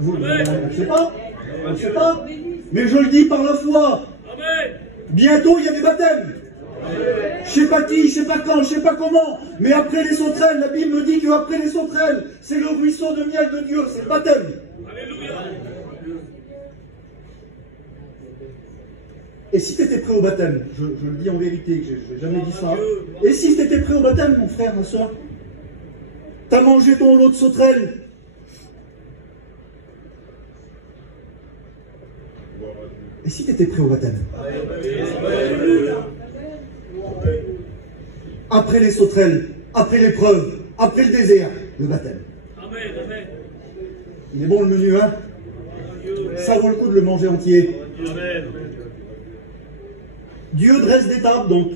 Vous, je ne sais pas. Je ne sais pas. Mais je le dis par la foi. Bientôt il y a des baptêmes. Je ne sais pas qui, je ne sais pas quand, je ne sais pas comment. Mais après les sauterelles, la Bible me dit qu'après les sauterelles, c'est le ruisseau de miel de Dieu, c'est le baptême. Alléluia. Et si tu étais prêt au baptême, je le dis en vérité, je n'ai jamais dit ça. Et si tu étais prêt au baptême, mon frère, ma soeur, tu as mangé ton lot de sauterelles. Et si tu étais prêt au baptême? Après les sauterelles, après l'épreuve, après le désert, le baptême. Il est bon le menu, hein? ça vaut le coup de le manger entier. Amen. Dieu dresse des tables, donc.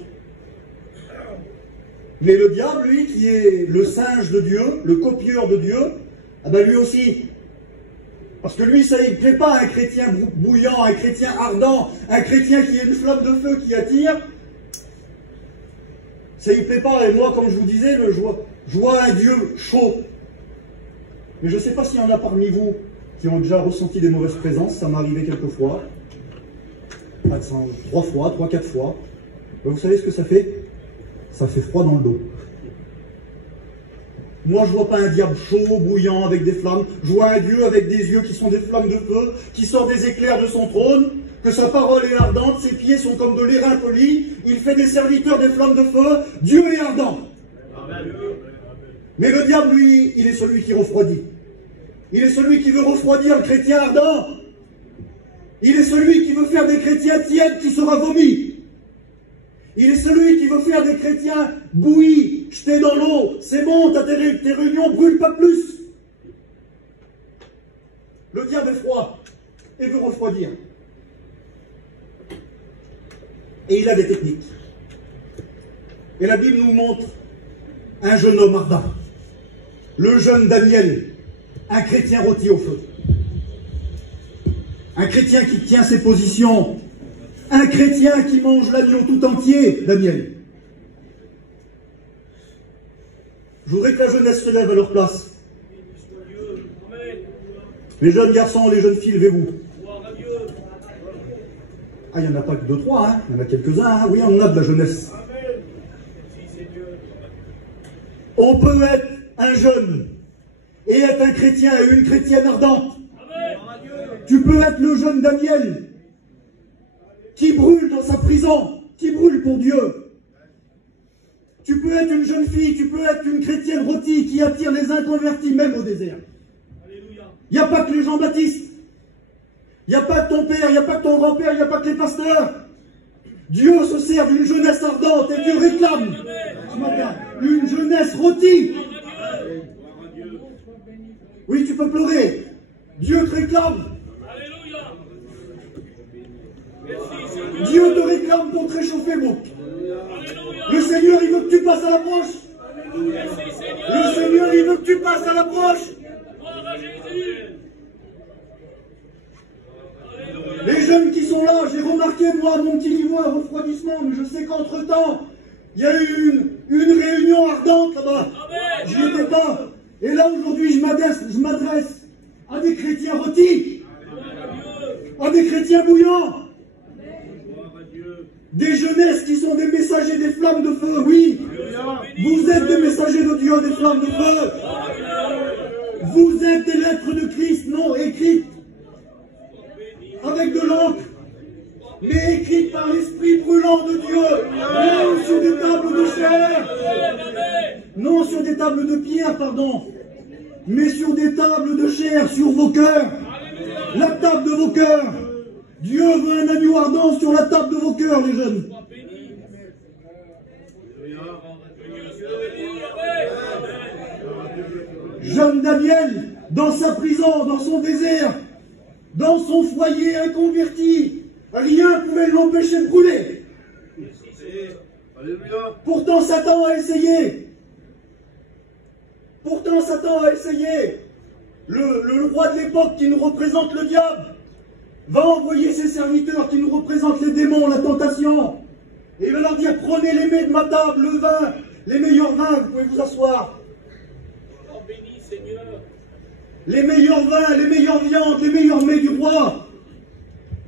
Mais le diable, lui, qui est le singe de Dieu, le copieur de Dieu, ah ben lui aussi. Parce que lui, ça, il ne plaît pas un chrétien bouillant, un chrétien ardent, un chrétien qui a une flamme de feu qui attire. Ça, il ne plaît pas. Et moi, comme je vous disais, je vois un Dieu chaud. Mais je ne sais pas s'il y en a parmi vous qui ont déjà ressenti des mauvaises présences. Ça m'est arrivé quelques fois. 3 fois, 3-4 fois. Ben, vous savez ce que ça fait? Ça fait froid dans le dos. Moi, je ne vois pas un diable chaud, bouillant, avec des flammes. Je vois un Dieu avec des yeux qui sont des flammes de feu, qui sort des éclairs de son trône, que sa parole est ardente, ses pieds sont comme de l'airain poli, il fait des serviteurs des flammes de feu. Dieu est ardent. Mais le diable, lui, il est celui qui refroidit. Il est celui qui veut refroidir le chrétien ardent. Il est celui qui veut faire des chrétiens tièdes qui sera vomi. Il est celui qui veut faire des chrétiens bouillis, jetés dans l'eau. C'est bon, tes réunions brûlent pas plus. Le diable est froid et veut refroidir. Et il a des techniques. Et la Bible nous montre un jeune homme ardent. Le jeune Daniel, un chrétien rôti au feu. Un chrétien qui tient ses positions. Un chrétien qui mange l'agneau tout entier, Daniel. Je voudrais que la jeunesse se lève à leur place. Les jeunes garçons, les jeunes filles, levez-vous. Ah, il n'y en a pas que 2-3, hein. Il y en a quelques-uns, hein. Oui, on en a de la jeunesse. On peut être un jeune et être un chrétien et une chrétienne ardente. Tu peux être le jeune Daniel qui brûle dans sa prison, qui brûle pour Dieu. Tu peux être une jeune fille, tu peux être une chrétienne rôtie qui attire les inconvertis même au désert. Il n'y a pas que les Jean-Baptiste. Il n'y a pas que ton père, il n'y a pas que ton grand-père, il n'y a pas que les pasteurs. Dieu se sert d'une jeunesse ardente et Dieu réclame ce matin une jeunesse rôtie. Oui, tu peux pleurer. Dieu te réclame. Dieu te réclame pour te réchauffer, mon. Le Seigneur, il veut que tu passes à l'approche. Le Seigneur, il veut que tu passes à l'approche. Les jeunes qui sont là, j'ai remarqué, moi, à mon petit niveau, un refroidissement, mais je sais qu'entre-temps, il y a eu une réunion ardente là-bas. Je n'y étais pas. Et là, aujourd'hui, je m'adresse à des chrétiens rôtis, à des chrétiens bouillants. Des jeunesses qui sont des messagers des flammes de feu, oui. Vous êtes des messagers de Dieu, des flammes de feu. Vous êtes des lettres de Christ, non écrites avec de l'encre, mais écrites par l'esprit brûlant de Dieu, non sur des tables de chair, non sur des tables de pierre, pardon, mais sur des tables de chair, sur vos cœurs, la table de vos cœurs. Dieu veut un agneau ardent sur la table de vos cœurs, les jeunes. Jeune Daniel, dans sa prison, dans son désert, dans son foyer inconverti, rien ne pouvait l'empêcher de brûler. Pourtant, Satan a essayé. Le roi de l'époque qui nous représente le diable va envoyer ses serviteurs qui nous représentent les démons, la tentation. Et il va leur dire, prenez les mets de ma table, le vin, les meilleurs vins, vous pouvez vous asseoir. Les meilleurs vins, les meilleures viandes, les meilleurs mets du roi.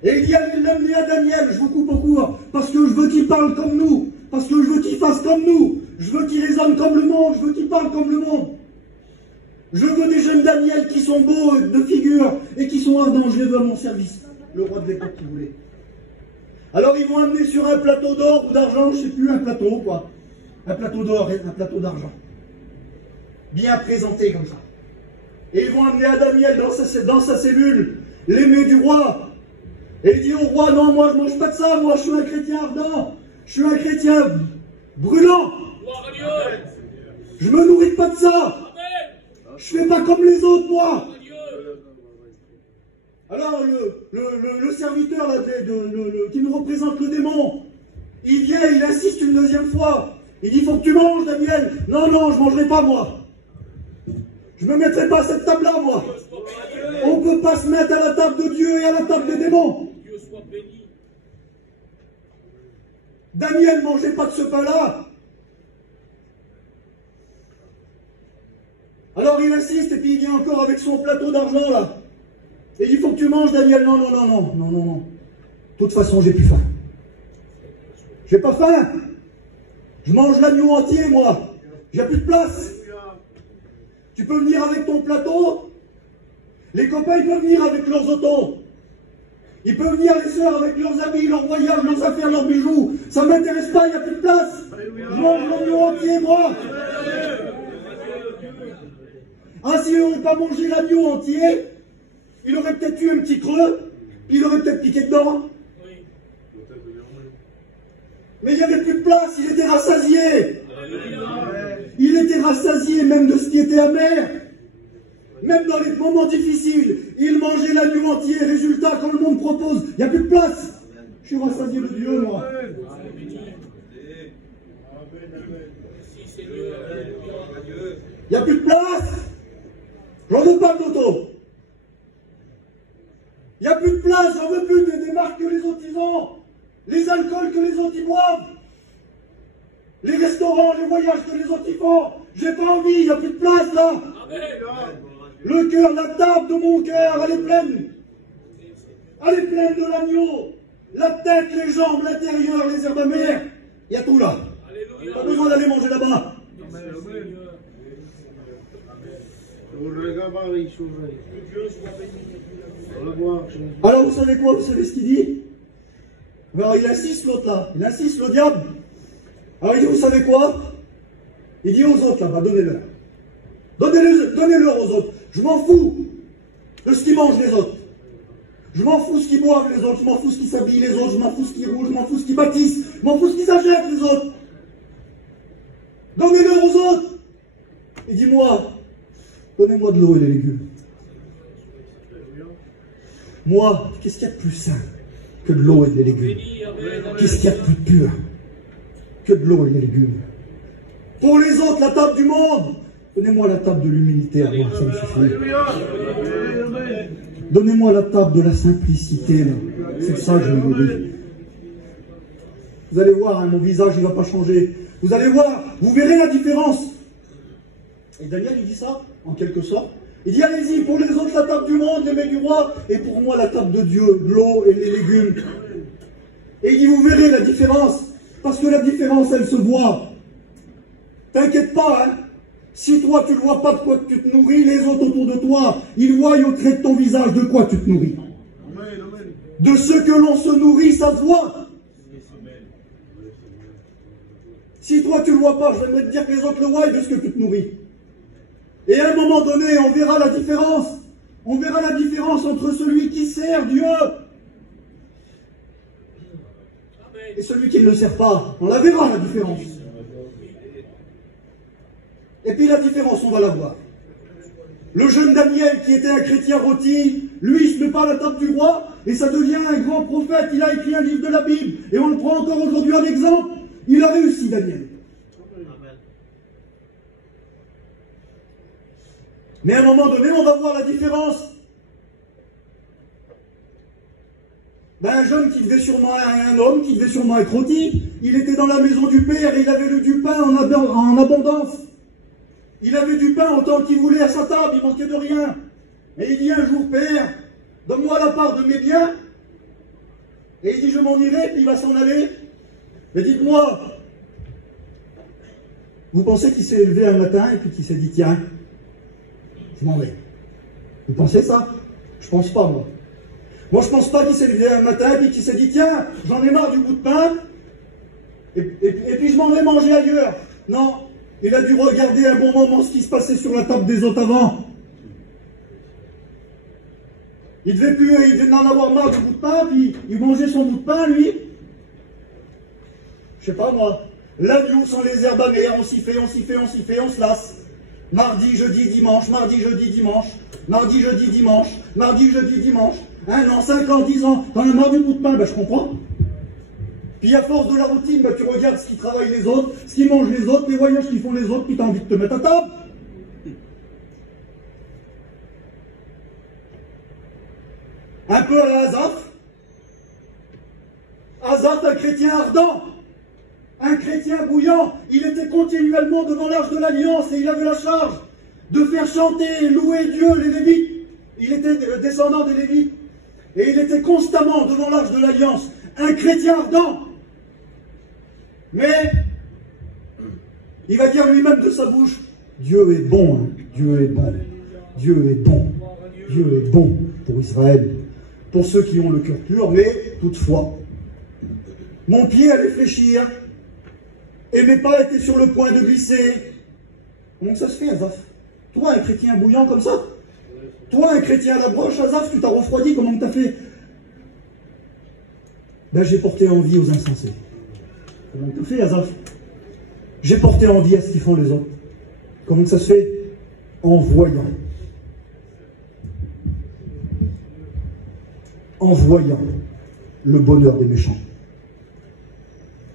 Et il y a l'amener à Daniel, je vous coupe au cours, parce que je veux qu'il parle comme nous, parce que je veux qu'il fasse comme nous, je veux qu'il raisonne comme le monde, je veux qu'il parle comme le monde. Je veux des jeunes Daniel qui sont beaux de figure et qui sont ardents, je les veux à mon service. Le roi de l'époque qui voulait. Alors ils vont amener sur un plateau d'or ou d'argent, je ne sais plus, un plateau quoi. Un plateau d'or et un plateau d'argent. Bien présenté comme ça. Et ils vont amener à Daniel dans sa cellule les mets du roi. Et il dit au roi, non, moi je ne mange pas de ça, moi je suis un chrétien ardent, je suis un chrétien brûlant. Je me nourris pas de ça. Je ne fais pas comme les autres, moi. Alors le serviteur là, qui nous représente le démon, il vient, il insiste une deuxième fois. Il dit, faut que tu manges, Daniel. Non, non, je ne mangerai pas, moi. Je ne me mettrai pas à cette table-là, moi. On ne peut pas se mettre à la table de Dieu et à la table des démons. Daniel ne mangeait pas de ce pain-là. Alors il insiste, et puis il vient encore avec son plateau d'argent, là. Et il dit, faut que tu manges, Daniel. Non, non, non, non, non, non, non. De toute façon, j'ai plus faim. J'ai pas faim. Je mange l'agneau entier, moi. J'ai plus de place. Tu peux venir avec ton plateau. Les copains, ils peuvent venir avec leurs autos. Ils peuvent venir, les sœurs, avec leurs amis, leurs voyages, leurs affaires, leurs bijoux. Ça ne m'intéresse pas, il n'y a plus de place. Je mange l'agneau entier, moi. Ah, s'il n'aurait pas mangé l'agneau entier, il aurait peut-être eu un petit creux, puis il aurait peut-être piqué dedans. Mais il n'y avait plus de place, il était rassasié. Il était rassasié même de ce qui était amer. Même dans les moments difficiles, il mangeait l'agneau entier. Résultat, quand le monde propose, il n'y a plus de place. Je suis rassasié de Dieu, moi. Il n'y a plus de place. J'en veux pas de l'auto. Il n'y a plus de place, j'en veux plus des marques que les autres ils ont. Les alcools que les autres y boivent, les restaurants, les voyages que les autres y font. J'ai pas envie, il n'y a plus de place là. Le cœur, la table de mon cœur, elle est pleine. Elle est pleine de l'agneau. La tête, les jambes, l'intérieur, les herbes amères. Il y a tout là. Pas besoin d'aller manger là-bas. Alors vous savez quoi? Vous savez ce qu'il dit? Alors il insiste l'autre là, il insiste le diable. Alors il dit, vous savez quoi? Il dit aux autres là-bas, donnez-leur. Donnez-leur aux autres. Je m'en fous de ce qu'ils mangent les autres. Je m'en fous de ce qu'ils boivent les autres. Je m'en fous de ce qu'ils s'habillent les autres. Je m'en fous de ce qu'ils roulent. Je m'en fous de ce qu'ils bâtissent. Je m'en fous de ce qu'ils achètent les autres. Donnez-leur aux autres. Il dit, moi, donnez-moi de l'eau et des légumes. Moi, qu'est-ce qu'il y a de plus sain que de l'eau et des légumes? Qu'est-ce qu'il y a de plus pur que de l'eau et des légumes? Pour les autres, la table du monde. Donnez-moi la table de l'humilité à moi, ça me suffit. Donnez-moi la table de la simplicité. C'est ça que je me nourris. Vous allez voir, hein, mon visage, il ne va pas changer. Vous allez voir, vous verrez la différence. Et Daniel, il dit ça, en quelque sorte. Il dit, allez-y, pour les autres, la table du monde, les mets du roi, et pour moi, la table de Dieu, l'eau et les légumes. Et il dit, vous verrez la différence, parce que la différence, elle se voit. T'inquiète pas, hein. Si toi, tu ne vois pas de quoi tu te nourris, les autres autour de toi, ils voient au trait de ton visage de quoi tu te nourris. De ce que l'on se nourrit, ça se voit. Si toi, tu ne le vois pas, j'aimerais te dire que les autres le voient de ce que tu te nourris. Et à un moment donné, on verra la différence. On verra la différence entre celui qui sert Dieu et celui qui ne le sert pas. On la verra, la différence. Et puis la différence, on va la voir. Le jeune Daniel, qui était un chrétien rôti, lui, il se met pas à la table du roi, et ça devient un grand prophète. Il a écrit un livre de la Bible, et on le prend encore aujourd'hui en exemple. Il a réussi, Daniel. Mais à un moment donné, on va voir la différence. Ben, un jeune qui devait sûrement, un homme qui devait sûrement être rôti, il était dans la maison du Père, et il avait du pain en abondance. Il avait du pain autant qu'il voulait à sa table, il manquait de rien. Et il dit un jour, Père, donne-moi la part de mes biens. Et il dit, je m'en irai, puis il va s'en aller. Mais dites-moi, vous pensez qu'il s'est levé un matin et puis qu'il s'est dit, tiens, je m'en vais. Vous pensez ça? Je pense pas, moi. Moi, je pense pas qu'il s'est levé un matin et puis qu'il s'est dit, tiens, j'en ai marre du bout de pain, et puis je m'en vais manger ailleurs. Non. Il a dû regarder un bon moment ce qui se passait sur la table des autres avant. Il devait en avoir marre du bout de pain, puis il mangeait son bout de pain, lui. Je sais pas moi. L'agneau sans les herbes amères, on s'y fait, on se lasse. Mardi, jeudi, dimanche, mardi, jeudi, dimanche, mardi, jeudi, dimanche, mardi, jeudi, dimanche. 1 an, 5 ans, 10 ans, t'en as marre du bout de pain, ben je comprends. Puis à force de la routine, ben tu regardes ce qui travaillent les autres, ce qui mangent les autres, les voyages qu'ils font les autres, puis t'as envie de te mettre à table. Un peu à la Asaph. Asaph, un chrétien ardent, un chrétien bouillant, il était continuellement devant l'arche de l'Alliance et il avait la charge de faire chanter et louer Dieu, les Lévites. Il était le descendant des Lévites. Et il était constamment devant l'arche de l'Alliance, un chrétien ardent. Mais, il va dire lui-même de sa bouche, Dieu est bon, hein. Dieu est bon, Dieu est bon, Dieu est bon pour Israël, pour ceux qui ont le cœur pur, mais toutefois, mon pied allait fléchir, et mes pas étaient sur le point de glisser. Comment ça se fait, Asaph? Toi, un chrétien bouillant comme ça? Toi, un chrétien à la broche, Asaph, tu t'as refroidi, comment t'as fait? Ben, j'ai porté envie aux insensés. Comment t'as fait, Asaph? J'ai porté envie à ce qu'ils font les autres. Comment ça se fait? En voyant. En voyant le bonheur des méchants.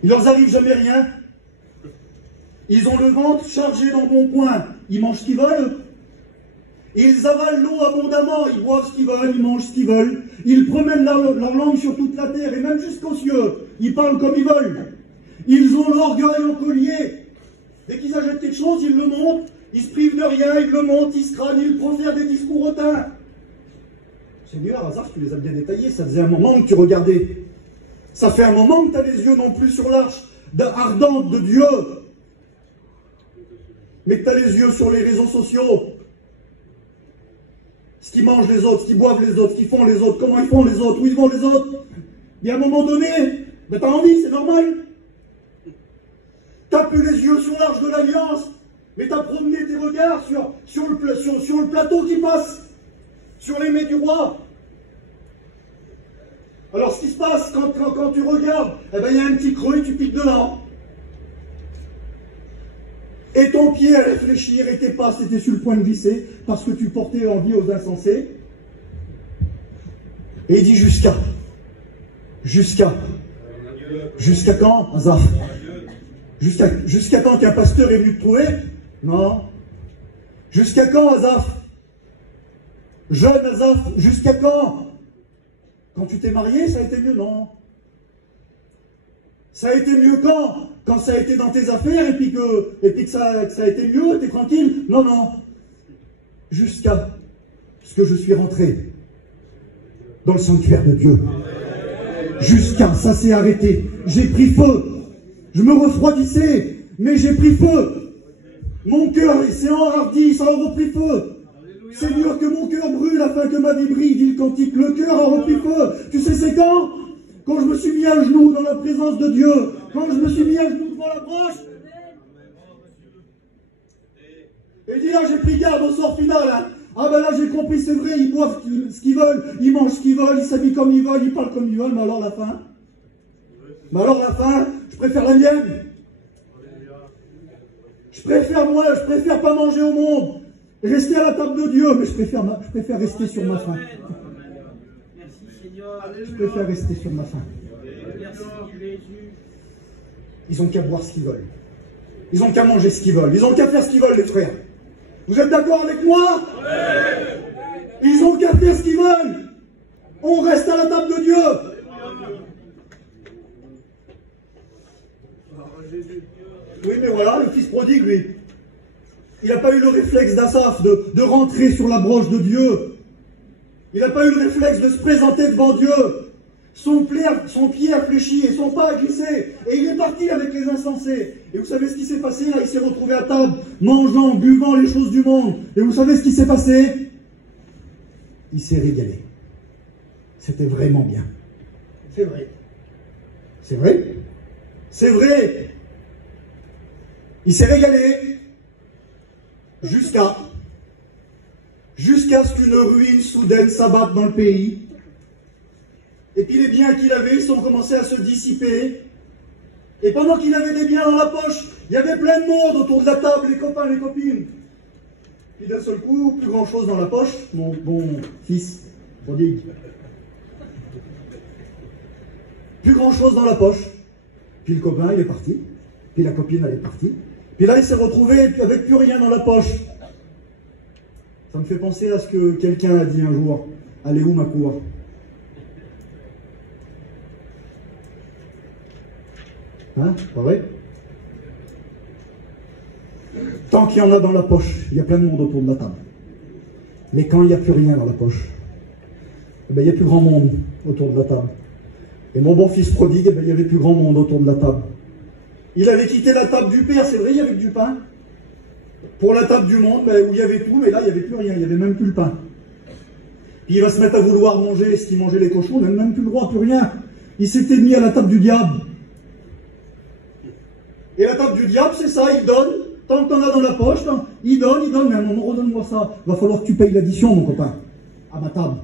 Il leur arrive jamais rien. Ils ont le ventre chargé d'embonpoint. Ils mangent ce qu'ils veulent. Ils avalent l'eau abondamment. Ils boivent ce qu'ils veulent. Ils mangent ce qu'ils veulent. Ils promènent leur langue sur toute la terre et même jusqu'aux cieux. Ils parlent comme ils veulent. Ils ont l'orgueil en collier. Dès qu'ils achètent quelque chose, ils le montrent. Ils se privent de rien. Ils le montrent. Ils se crânent. Ils profèrent des discours hautains. Seigneur, Asaph, tu les as bien détaillés. Ça faisait un moment que tu regardais. Ça fait un moment que tu as les yeux non plus sur l'arche ardente de Dieu, mais que tu as les yeux sur les réseaux sociaux. Ce qu'ils mangent les autres, ce qu'ils boivent les autres, ce qu'ils font les autres, comment ils font les autres, où ils vont les autres. Et à un moment donné, ben t'as envie, c'est normal. T'as plus les yeux sur l'arche de l'Alliance, mais t'as promené tes regards sur le plateau qui passe, sur les mets du roi. Alors ce qui se passe quand tu regardes, eh ben il y a un petit creux et tu piques dedans. Et ton pied allait fléchir et tes pas étaient sur le point de glisser parce que tu portais envie aux insensés. Et il dit jusqu'à quand, Asaph? Jusqu'à quand qu'un pasteur est venu te trouver? Non. Jusqu'à quand, Asaph? Jeune Asaph, jusqu'à quand? Quand tu t'es marié, ça a été mieux? Non. Ça a été mieux quand? Quand ça a été dans tes affaires et puis que ça a été mieux, t'es tranquille? Non, non. Jusqu'à ce que je suis rentré dans le sanctuaire de Dieu. Jusqu'à, ça s'est arrêté. J'ai pris feu. Je me refroidissais, mais j'ai pris feu. Mon cœur s'est enhardi, ça a repris feu. Seigneur, que mon cœur brûle afin que ma vie brille, dit le cantique. Le cœur a repris feu. Tu sais c'est quand? Quand je me suis mis à genoux dans la présence de Dieu. Quand je me suis mis à genoux devant la broche. Et dit là, j'ai pris garde au sort final. Hein. Ah ben là, j'ai compris, c'est vrai, ils boivent ce qu'ils veulent, ils mangent ce qu'ils veulent, ils s'habillent comme ils veulent, ils parlent comme ils veulent, mais alors la fin? Mais alors la fin, je préfère la mienne. Je préfère pas manger au monde. Rester à la table de Dieu, mais je préfère rester sur ma faim. Je préfère rester sur ma faim. Ils ont qu'à boire ce qu'ils veulent. Ils ont qu'à manger ce qu'ils veulent. Ils ont qu'à faire ce qu'ils veulent, les frères. Vous êtes d'accord avec moi? Ils ont qu'à faire ce qu'ils veulent. On reste à la table de Dieu. Oui, mais voilà, le fils prodigue, lui. Il n'a pas eu le réflexe d'Asaph de rentrer sur la broche de Dieu. Il n'a pas eu le réflexe de se présenter devant Dieu. Son pied a fléchi et son pas a glissé. Et il est parti avec les insensés. Et vous savez ce qui s'est passé là? Il s'est retrouvé à table, mangeant, buvant les choses du monde. Et vous savez ce qui s'est passé? Il s'est régalé. C'était vraiment bien. C'est vrai. C'est vrai? C'est vrai. Il s'est régalé jusqu'à ce qu'une ruine soudaine s'abatte dans le pays. Et puis les biens qu'il avait, ils ont commencé à se dissiper. Et pendant qu'il avait des biens dans la poche, il y avait plein de monde autour de la table, les copains, les copines. Puis d'un seul coup, plus grand chose dans la poche, mon bon fils prodigue. plus grand chose dans la poche. Puis le copain, il est parti. Puis la copine, elle est partie. Puis là, il s'est retrouvé avec plus rien dans la poche. Ça me fait penser à ce que quelqu'un a dit un jour. Elle est où ma cour? Hein? Pas vrai? Tant qu'il y en a dans la poche, il y a plein de monde autour de la table. Mais quand il n'y a plus rien dans la poche, eh ben, il n'y a plus grand monde autour de la table. Et mon bon fils prodigue, eh ben, il y avait plus grand monde autour de la table. Il avait quitté la table du Père, c'est vrai, il y avait du pain. Pour la table du monde, ben, où il y avait tout, mais là, il n'y avait plus rien, il n'y avait même plus le pain. Puis il va se mettre à vouloir manger ce qui mangeait les cochons, il n'a même plus le droit, plus rien. Il s'était mis à la table du diable. Et la table du diable, c'est ça, il donne. Tant que t'en as dans la poche, il donne, mais à un moment, redonne-moi ça. Va falloir que tu payes l'addition, mon copain, à ma table.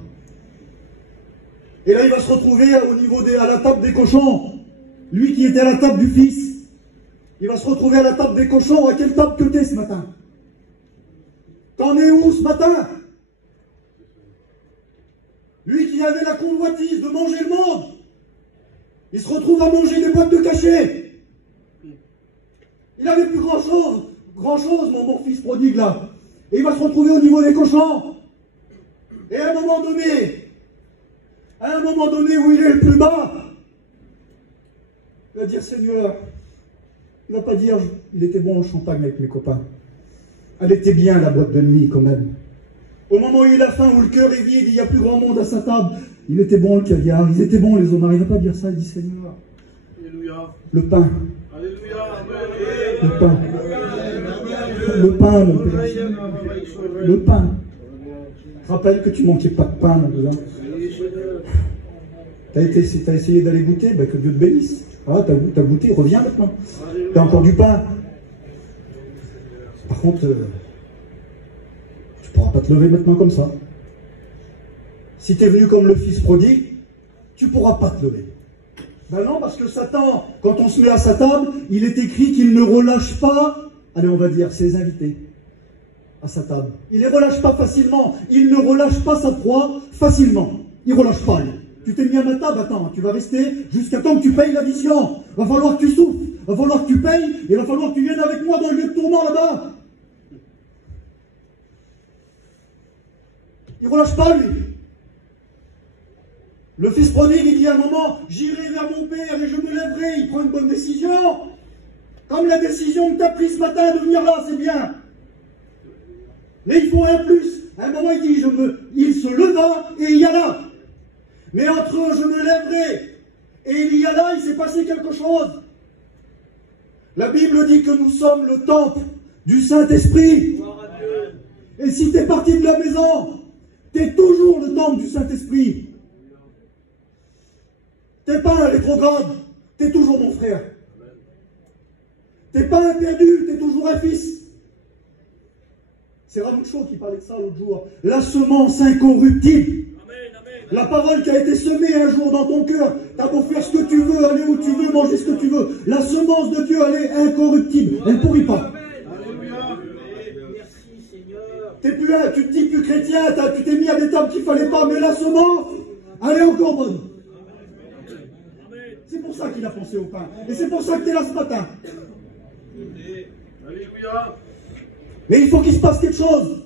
Et là, il va se retrouver au niveau à la table des cochons. Lui qui était à la table du fils, il va se retrouver à la table des cochons. À quelle table que t'es ce matin? T'en es où ce matin? Lui qui avait la convoitise de manger le monde, il se retrouve à manger des boîtes de cachet. Il n'avait plus grand-chose, mon bon fils prodigue là. Et il va se retrouver au niveau des cochons. Et à un moment donné où il est le plus bas, il va dire Seigneur, il va pas dire il était bon le champagne avec mes copains. Elle était bien la boîte de nuit quand même. Au moment où il a faim, où le cœur est vide, il n'y a plus grand monde à sa table, il était bon le caviar, ils étaient bons les homards. Il ne va pas dire ça, il dit Seigneur, le pain. Le pain. Le pain, mon père. Le pain. Rappelle que tu manquais pas de pain, mon cousin. T'as essayé d'aller goûter, ben que Dieu te bénisse. Ah, t'as goûté, reviens maintenant. T'as encore du pain. Par contre, tu pourras pas te lever maintenant comme ça. Si t'es venu comme le fils prodigue, tu pourras pas te lever. Ben non, parce que Satan, quand on se met à sa table, il est écrit qu'il ne relâche pas, allez, on va dire, ses invités à sa table. Il ne les relâche pas facilement. Il ne relâche pas sa proie facilement. Il ne relâche pas, lui. Tu t'es mis à ma table, attends, tu vas rester jusqu'à temps que tu payes l'addition. Va falloir que tu souffres, va falloir que tu payes, et va falloir que tu viennes avec moi dans le lieu de tourment là-bas. Il ne relâche pas, lui. Le fils prodigue, il dit à un moment, j'irai vers mon père et je me lèverai. Il prend une bonne décision. Comme la décision que tu as prise ce matin de venir là, c'est bien. Mais il faut un plus. À un moment, il dit, il se leva et il y alla. Mais entre je me lèverai et il y alla, il s'est passé quelque chose. La Bible dit que nous sommes le temple du Saint-Esprit. Et si tu es parti de la maison, tu es toujours le temple du Saint-Esprit. T'es pas un rétrograde, t'es toujours mon frère. T'es pas un perdu, t'es toujours un fils. C'est Ramoucho qui parlait de ça l'autre jour. La semence incorruptible. La parole qui a été semée un jour dans ton cœur. T'as beau faire ce que tu veux, aller où tu veux, manger ce que tu veux. La semence de Dieu, elle est incorruptible. Elle ne pourrit pas. T'es plus là, tu te dis plus chrétien, tu t'es mis à des tables qu'il ne fallait pas, mais la semence, elle est encore bonne. C'est pour ça qu'il a pensé au pain. Et c'est pour ça que tu es là ce matin. Alléluia. Mais il faut qu'il se passe quelque chose.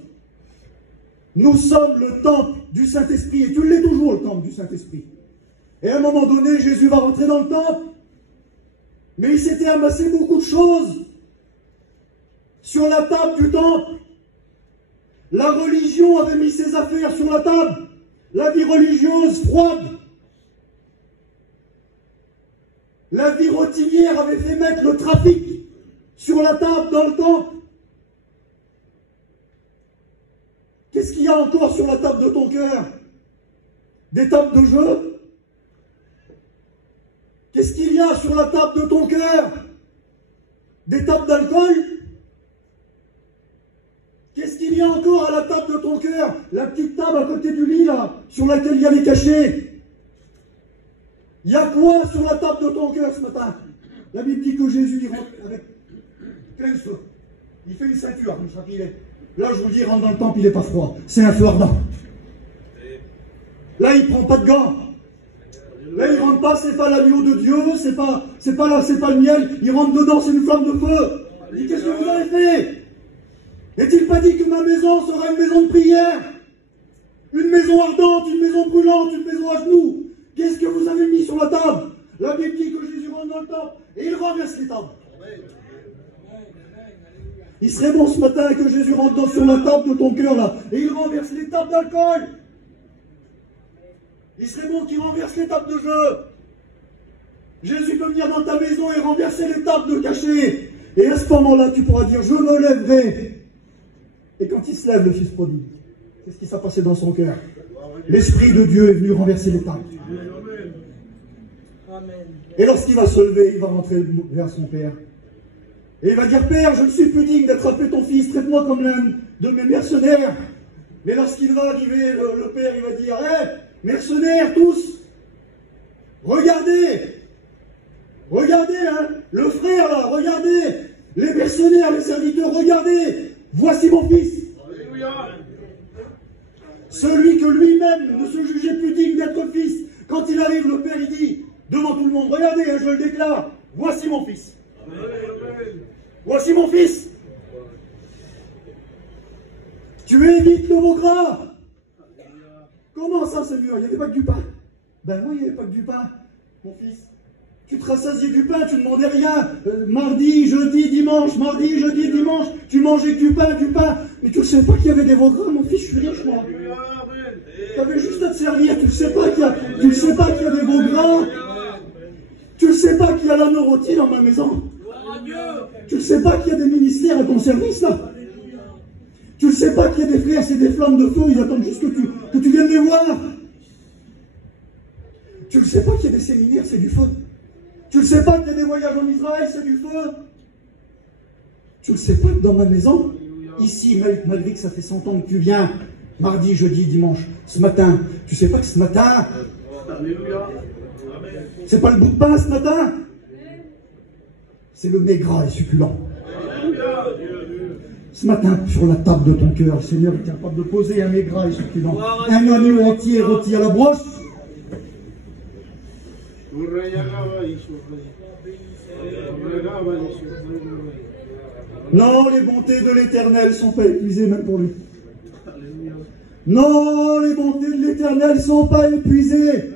Nous sommes le temple du Saint-Esprit. Et tu l'es toujours, le temple du Saint-Esprit. Et à un moment donné, Jésus va rentrer dans le temple. Mais il s'était amassé beaucoup de choses sur la table du temple. La religion avait mis ses affaires sur la table. La vie religieuse froide. La vie rotinière avait fait mettre le trafic sur la table dans le temple. Qu'est-ce qu'il y a encore sur la table de ton cœur? Des tables de jeu? Qu'est-ce qu'il y a sur la table de ton cœur? Des tables d'alcool? Qu'est-ce qu'il y a encore à la table de ton cœur? La petite table à côté du lit, là, sur laquelle il y a les cachets. Il y a quoi sur la table de ton cœur ce matin? La Bible dit que Jésus il rentre avec plein de feu. Il fait une ceinture comme ça qu'il est. Là, je vous dis, il rentre dans le temple, il n'est pas froid. C'est un feu ardent. Là, il ne prend pas de gants. Là, il rentre pas, c'est pas l'agneau de Dieu, c'est pas le miel, il rentre dedans, c'est une flamme de feu. Il dit, qu'est-ce que vous avez fait? N'est-il pas dit que ma maison sera une maison de prière? Une maison ardente, une maison brûlante, une maison à genoux. Qu'est-ce que vous avez mis sur la table? La Bible dit que Jésus rentre dans le temple et il renverse les tables. Il serait bon ce matin que Jésus rentre sur la table de ton cœur là et il renverse les tables d'alcool. Il serait bon qu'il renverse les tables de jeu. Jésus peut venir dans ta maison et renverser les tables de cachet. Et à ce moment-là, tu pourras dire, je me lèverai. Et quand il se lève, le fils prodigue, c'est ce qui s'est passé dans son cœur. L'Esprit de Dieu est venu renverser les tables. Et lorsqu'il va se lever, il va rentrer vers son père. Et il va dire, Père, je ne suis plus digne d'attraper ton fils, traite-moi comme l'un de mes mercenaires. Mais lorsqu'il va arriver, le père, il va dire, hé, mercenaires tous, regardez, hein, le frère là, regardez, les mercenaires, les serviteurs, regardez, voici mon fils. Alléluia. Celui que lui-même ne se jugeait plus digne d'être fils, quand il arrive, le père, il dit, devant tout le monde, regardez, hein, je le déclare, voici mon fils. Voici mon fils. Tu évites le veau gras. Comment ça, Seigneur? Il n'y avait pas que du pain. Ben oui, il n'y avait pas que du pain, mon fils. Tu te rassasiais du pain, tu ne demandais rien. Mardi, jeudi, dimanche, mardi, jeudi, dimanche, tu mangeais que du pain. Mais tu ne sais pas qu'il y avait des veaux gras, mon fils, je suis riche, moi. Tu avais juste à te servir, tu ne sais pas qu'il y a des veaux gras. Tu ne sais pas qu'il y a l'anneau rôti dans ma maison. Tu ne sais pas qu'il y a des ministères à ton service, là. Tu ne sais pas qu'il y a des frères, c'est des flammes de feu, ils attendent juste que tu viennes les voir. Tu ne sais pas qu'il y a des séminaires, c'est du feu. Tu ne sais pas qu'il y a des voyages en Israël, c'est du feu. Tu ne sais pas que dans ma maison, ici, malgré que ça fait 100 ans que tu viens, mardi, jeudi, dimanche, ce matin, tu ne sais pas que ce matin, c'est pas le bout de pain ce matin, c'est le mets gras et succulent. Ce matin, sur la table de ton cœur, le Seigneur est capable de poser un mets gras et succulent, un agneau entier rôti à la broche. Non, les bontés de l'Éternel ne sont pas épuisées même pour lui. Non, les bontés de l'Éternel ne sont pas épuisées.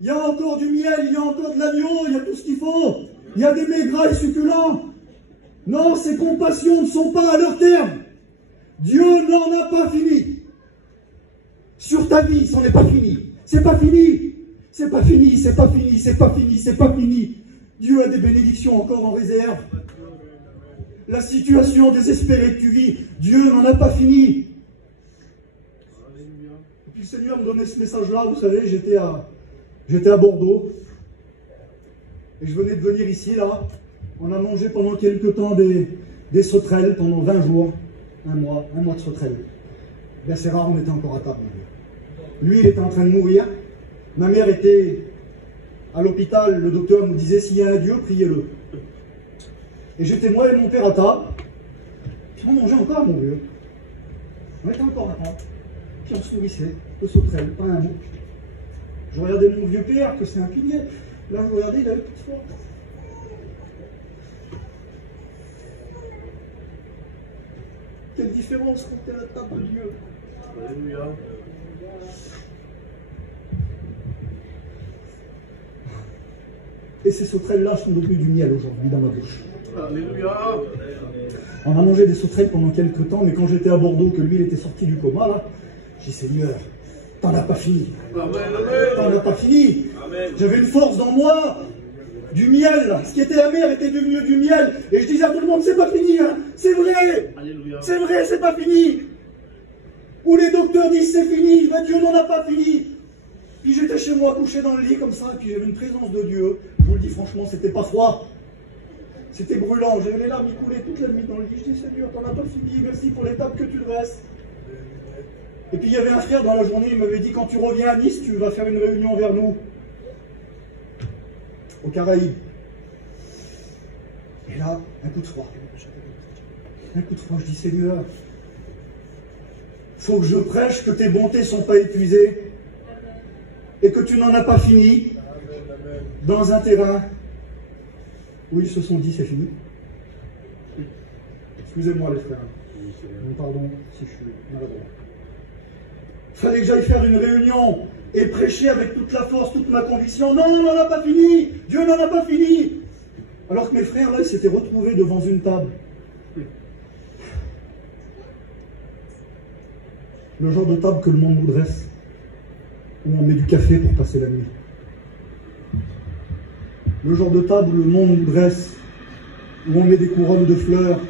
Il y a encore du miel, il y a encore de l'agneau, il y a tout ce qu'il faut. Il y a des mets gras et succulents. Non, ces compassions ne sont pas à leur terme. Dieu n'en a pas fini. Sur ta vie, c'en est pas fini. C'est pas fini. C'est pas fini, c'est pas fini, c'est pas fini, c'est pas fini. Dieu a des bénédictions encore en réserve. La situation désespérée que tu vis, Dieu n'en a pas fini. Et puis le Seigneur me donnait ce message-là, vous savez, j'étais à Bordeaux. Et je venais de venir ici, là. On a mangé pendant quelques temps des sauterelles, pendant 20 jours. Un mois de sauterelles. Bien, c'est rare, on était encore à table. Lui, il était en train de mourir. Ma mère était à l'hôpital, le docteur nous disait, s'il y a un Dieu, priez-le. Et j'étais moi et mon père à table. Puis on mangeait encore, mon vieux. On était encore à table. Puis on se nourrissait de sauterelles, pas un mot. Je regardais mon vieux père, que c'est un pilier. Là, je regardais, il avait plus de foi. Quelle différence quand tu es à la table de Dieu. Alléluia. Et ces sauterelles-là sont devenues du miel aujourd'hui dans ma bouche. Alléluia. On a mangé des sauterelles pendant quelques temps, mais quand j'étais à Bordeaux, que lui, il était sorti du coma, là, j'ai dit, Seigneur, t'en as pas fini. T'en as pas fini. J'avais une force dans moi, du miel, là. Ce qui était amer était devenu du miel. Et je disais à tout le monde, c'est pas fini, hein. C'est vrai. C'est vrai, c'est pas fini. Ou les docteurs disent, c'est fini. Ben, Dieu n'en a pas fini. Puis j'étais chez moi, couché dans le lit comme ça, et puis j'avais une présence de Dieu. Je vous le dis franchement, c'était pas froid. C'était brûlant. J'avais les larmes qui coulaient toute la nuit dans le lit. Je dis, Seigneur, t'en as pas fini. Merci pour l'étape que tu dresses. Et puis il y avait un frère dans la journée, il m'avait dit, quand tu reviens à Nice, tu vas faire une réunion vers nous. Aux Caraïbes. Et là, un coup de froid. Un coup de froid, je dis, Seigneur, faut que je prêche que tes bontés ne sont pas épuisées. et que tu n'en as pas fini dans un terrain où ils se sont dit c'est fini. Excusez-moi les frères. Pardon si je suis maladroit. Fallait que j'aille faire une réunion et prêcher avec toute la force, toute ma conviction. Non, on n'en a pas fini. Dieu n'en a pas fini. Alors que mes frères, là, ils s'étaient retrouvés devant une table. Le genre de table que le monde nous dresse, où on met du café pour passer la nuit. Le genre de table où le monde nous dresse, où on met des couronnes de fleurs,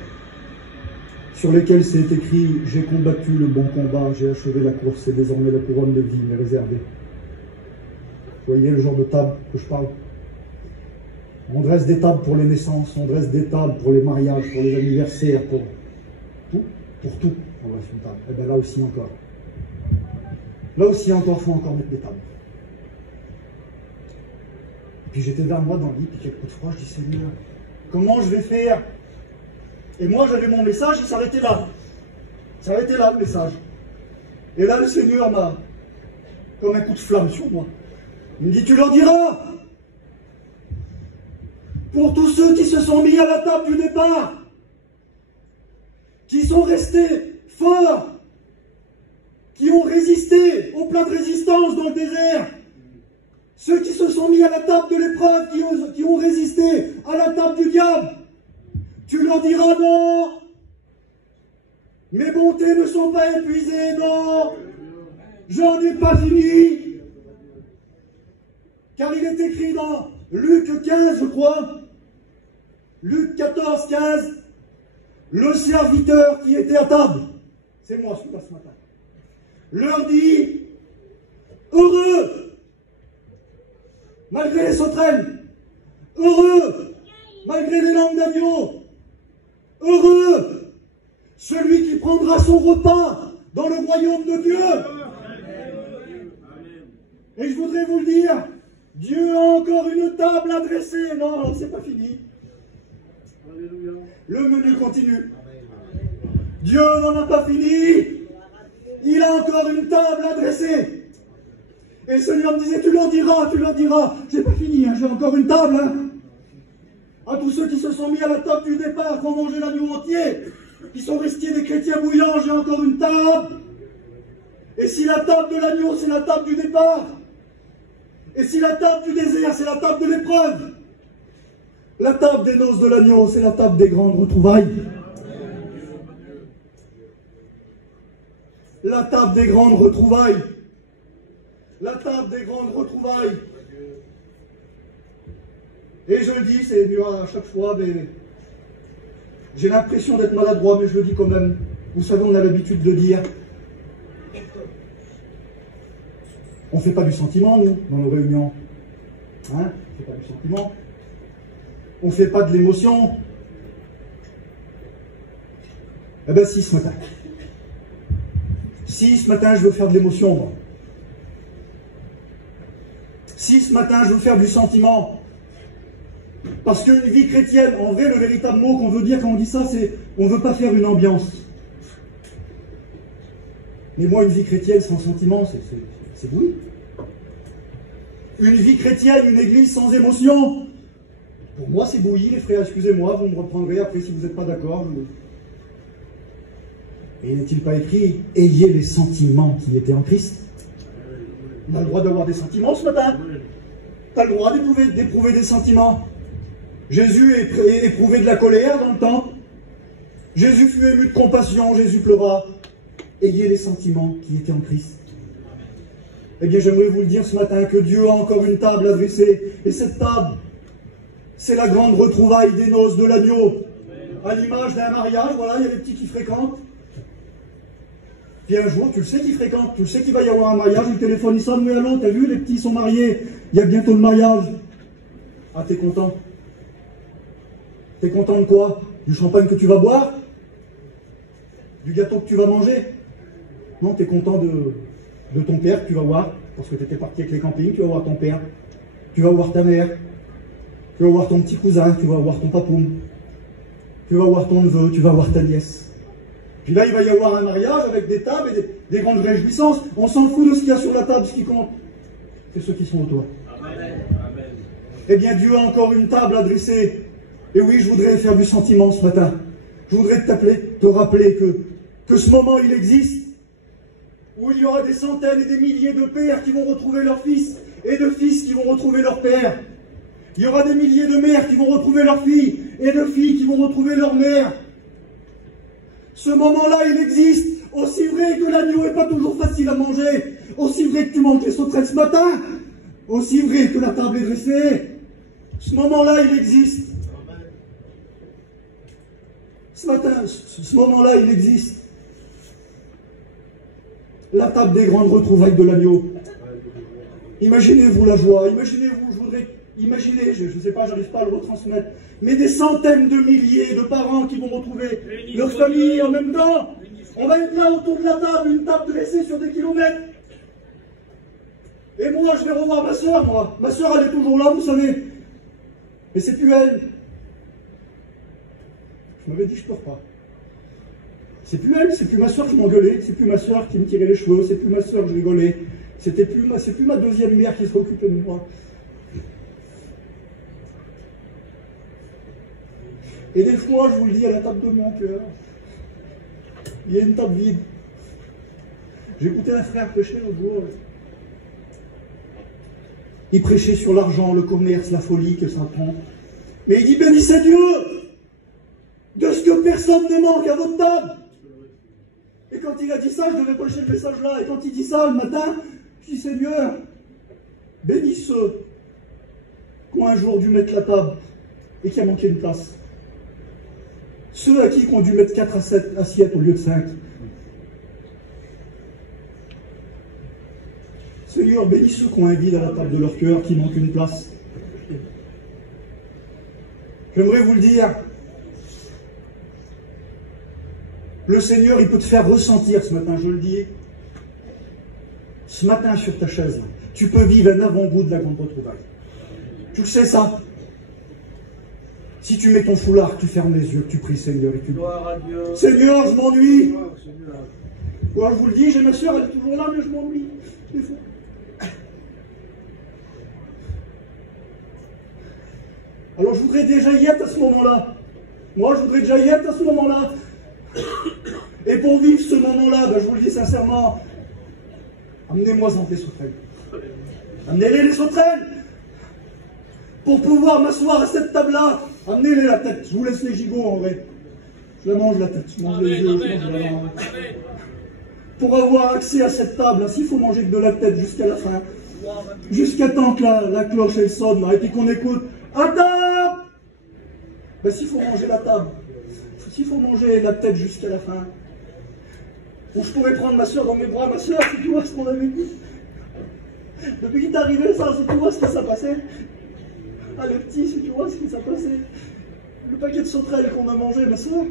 sur lesquelles c'est écrit « J'ai combattu le bon combat, j'ai achevé la course, et désormais la couronne de vie m'est réservée. » Vous voyez le genre de table que je parle? On dresse des tables pour les naissances, on dresse des tables pour les mariages, pour les anniversaires, pour tout. Pour tout, on dresse une table. Et bien là aussi encore. Là aussi encore, il faut encore mettre des tables. Et puis j'étais vers moi dans le lit, puis quelques coups de froid, je dis Seigneur, comment je vais faire? Et moi j'avais mon message, il s'arrêtait là. Il s'arrêtait là le message. Et là le Seigneur m'a, comme un coup de flamme sur moi. Il me dit, tu leur diras, pour tous ceux qui se sont mis à la table du départ, qui sont restés forts, qui ont résisté au plat de résistance dans le désert, ceux qui se sont mis à la table de l'épreuve, qui ont résisté à la table du diable, tu leur diras non, mes bontés ne sont pas épuisées, non, j'en ai pas fini. Car il est écrit dans Luc 15, je crois, Luc 14, 15, le serviteur qui était à table, c'est moi celui-là ce matin, leur dit, heureux, malgré les sauterelles, heureux, malgré les langues d'agneau, heureux, celui qui prendra son repas dans le royaume de Dieu. Et je voudrais vous le dire, Dieu a encore une table à dresser. Non, c'est pas fini. Le menu continue. Dieu n'en a pas fini. Il a encore une table à dresser. Et le Seigneur me disait, tu leur diras. J'ai pas fini, hein, j'ai encore une table. Hein. À tous ceux qui se sont mis à la table du départ, qui ont mangé l'agneau entier, qui sont restés des chrétiens bouillants, j'ai encore une table. Et si la table de l'agneau, c'est la table du départ, et si la table du désert, c'est la table de l'épreuve, la table des noces de l'agneau, c'est la table des grandes retrouvailles. La table des grandes retrouvailles. La table des grandes retrouvailles. Et je le dis, c'est mieux à chaque fois, mais j'ai l'impression d'être maladroit, mais je le dis quand même. Vous savez, on a l'habitude de dire, on ne fait pas du sentiment, nous, dans nos réunions. Hein? On ne fait pas du sentiment. On ne fait pas de l'émotion. Eh bien, si, ce matin. Si, ce matin, je veux faire de l'émotion, moi. Si, ce matin, je veux faire du sentiment. Parce qu'une vie chrétienne, en vrai, le véritable mot qu'on veut dire quand on dit ça, c'est on ne veut pas faire une ambiance. Mais moi, une vie chrétienne sans sentiment, c'est oui. Une vie chrétienne, une église sans émotion, pour moi, c'est bouilli, les frères, excusez-moi, vous me reprendrez après si vous n'êtes pas d'accord. Et n'est-il pas écrit, ayez les sentiments qui étaient en Christ? On a le droit d'avoir des sentiments ce matin. Tu as le droit d'éprouver des sentiments. Jésus éprouvait de la colère dans le temps. Jésus fut ému de compassion, Jésus pleura. Ayez les sentiments qui étaient en Christ. Eh bien, j'aimerais vous le dire ce matin, que Dieu a encore une table à dresser. Et cette table, c'est la grande retrouvaille des noces de l'agneau. À l'image d'un mariage, voilà, il y a des petits qui fréquentent. Puis un jour, tu le sais qu'ils fréquentent, tu le sais qu'il va y avoir un mariage, le téléphone il sonne, mais allô, t'as vu, les petits sont mariés, il y a bientôt le mariage. Ah, t'es content? T'es content de quoi? Du champagne que tu vas boire? Du gâteau que tu vas manger? Non, t'es content de ton père que tu vas voir, parce que tu étais parti avec les campings, tu vas voir ton père, tu vas voir ta mère, tu vas voir ton petit cousin, tu vas voir ton papoum, tu vas voir ton neveu, tu vas voir ta nièce. Puis là, il va y avoir un mariage avec des tables et des grandes réjouissances. On s'en fout de ce qu'il y a sur la table, ce qui compte. c'est ceux qui sont autour. Amen. Eh bien, Dieu a encore une table à dresser. Et oui, je voudrais faire du sentiment ce matin. Je voudrais te rappeler que ce moment, il existe, où il y aura des centaines et des milliers de pères qui vont retrouver leurs fils, et de fils qui vont retrouver leurs pères. Il y aura des milliers de mères qui vont retrouver leurs filles, et de filles qui vont retrouver leurs mères. Ce moment-là, il existe. Aussi vrai que l'agneau n'est pas toujours facile à manger, aussi vrai que tu manges les sauterelles ce matin, aussi vrai que la table est dressée. Ce moment-là, il existe. Ce matin, ce moment-là, il existe. La table des grandes retrouvailles de l'agneau. Imaginez-vous la joie, imaginez-vous, imaginez, je ne sais pas, j'arrive pas à le retransmettre, mais des centaines de milliers de parents qui vont retrouver leur famille en même temps. On va être là autour de la table, une table dressée sur des kilomètres. Et moi, je vais revoir ma soeur, moi. Ma soeur, elle est toujours là, vous savez. Mais c'est plus elle. Je m'avais dit, je ne pleure pas. C'est plus elle, c'est plus ma soeur qui m'engueulait, c'est plus ma soeur qui me tirait les cheveux, c'est plus ma soeur que je rigolais. C'est plus ma deuxième mère qui se occupait de moi. Et des fois, je vous le dis, à la table de mon cœur, il y a une table vide. J'ai écouté un frère prêcher l'autre jour. Il prêchait sur l'argent, le commerce, la folie que ça prend. Mais il dit, bénissez Dieu de ce que personne ne manque à votre table. Et quand il a dit ça, je devais prêcher le message là. Et quand il dit ça le matin, je dis, Seigneur, bénis ceux qui ont un jour dû mettre la table et qui a manqué une place. Ceux à qui ont dû mettre 4 assiettes au lieu de 5. Seigneur, bénis ceux qui ont un vide à la table de leur cœur, qui manquent une place. J'aimerais vous le dire. Le Seigneur, il peut te faire ressentir ce matin, je le dis. Ce matin, sur ta chaise, là, tu peux vivre un avant-goût de la grande retrouvaille. Tu le sais, ça? Si tu mets ton foulard, tu fermes les yeux, tu pries Seigneur et tu dis, Seigneur, je m'ennuie. Ouais, je vous le dis, j'ai ma soeur, elle est toujours là, mais je m'ennuie. Des fois. Alors je voudrais déjà y être à ce moment-là. Moi, je voudrais déjà y être à ce moment-là. Et pour vivre ce moment-là, ben, je vous le dis sincèrement, amenez-moi-en des sauterelles. Amenez-les les sauterelles. Pour pouvoir m'asseoir à cette table-là, amenez-les la tête. Je vous laisse les gigots en vrai. Je la mange la tête, je mange les yeux, je mange la langue. Pour avoir accès à cette table, s'il faut manger que de la tête jusqu'à la fin, jusqu'à temps que la cloche elle sonne, et puis qu'on écoute à table. Ben, s'il faut manger la table, s'il faut manger la tête jusqu'à la fin, ou je pourrais prendre ma soeur dans mes bras, ma soeur, si tu vois ce qu'on a vécu. Depuis qu'il est arrivé ça, si tu vois ce qui s'est passé. Ah, le petit, si tu vois ce qui s'est passé. Le paquet de sauterelles qu'on a mangé, ma soeur.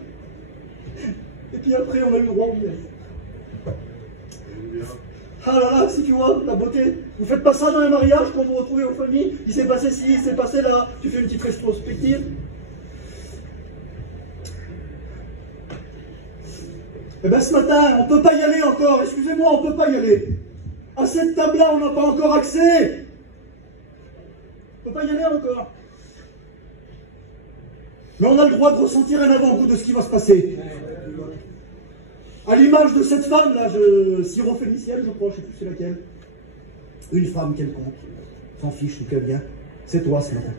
Et puis après, on a eu le droit au miel. Ah là là, si tu vois, la beauté. Vous faites pas ça dans un mariage quand vous retrouvez vos familles. Il s'est passé ci, il s'est passé là. Tu fais une petite rétrospective. Eh bien ce matin, on ne peut pas y aller encore. Excusez-moi, on ne peut pas y aller. À cette table-là, on n'a pas encore accès. On ne peut pas y aller encore. Mais on a le droit de ressentir un avant-goût de ce qui va se passer. À l'image de cette femme-là, syrophénicienne, je crois, je ne sais plus c'est laquelle. Une femme quelconque, s'en fiche d'où qu'elle vient. C'est toi ce matin.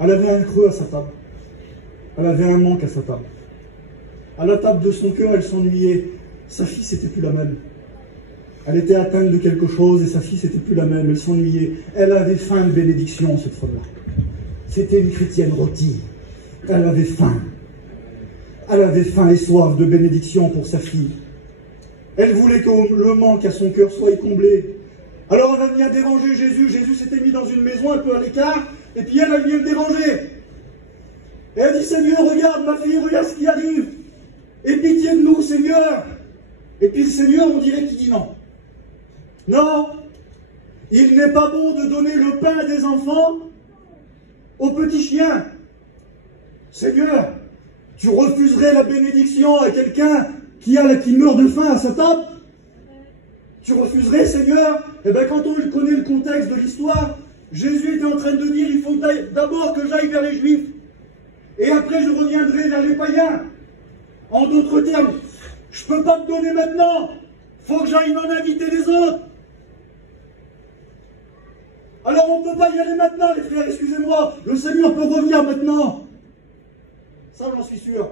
Elle avait un creux à sa table. Elle avait un manque à sa table. À la table de son cœur, elle s'ennuyait. Sa fille, c'était plus la même. Elle était atteinte de quelque chose et sa fille, c'était plus la même. Elle s'ennuyait. Elle avait faim de bénédiction, cette femme-là. C'était une chrétienne rôtie. Elle avait faim. Elle avait faim et soif de bénédiction pour sa fille. Elle voulait que le manque à son cœur soit comblé. Alors elle va venir déranger Jésus. Jésus s'était mis dans une maison un peu à l'écart, et puis elle vient le déranger. Et elle dit, Seigneur, regarde ma fille, regarde ce qui arrive. Aie pitié de nous, Seigneur. Et puis le Seigneur, on dirait qu'il dit non. Non, il n'est pas bon de donner le pain des enfants aux petits chiens. Seigneur, tu refuserais la bénédiction à quelqu'un qui meurt de faim à sa table? Tu refuserais, Seigneur? Eh bien, quand on connaît le contexte de l'histoire, Jésus était en train de dire, il faut d'abord que j'aille vers les Juifs, et après je reviendrai vers les païens. En d'autres termes, je ne peux pas te donner maintenant, il faut que j'aille m'en inviter les autres. Alors on ne peut pas y aller maintenant, les frères, excusez-moi, le Seigneur peut revenir maintenant. Ça, j'en suis sûr.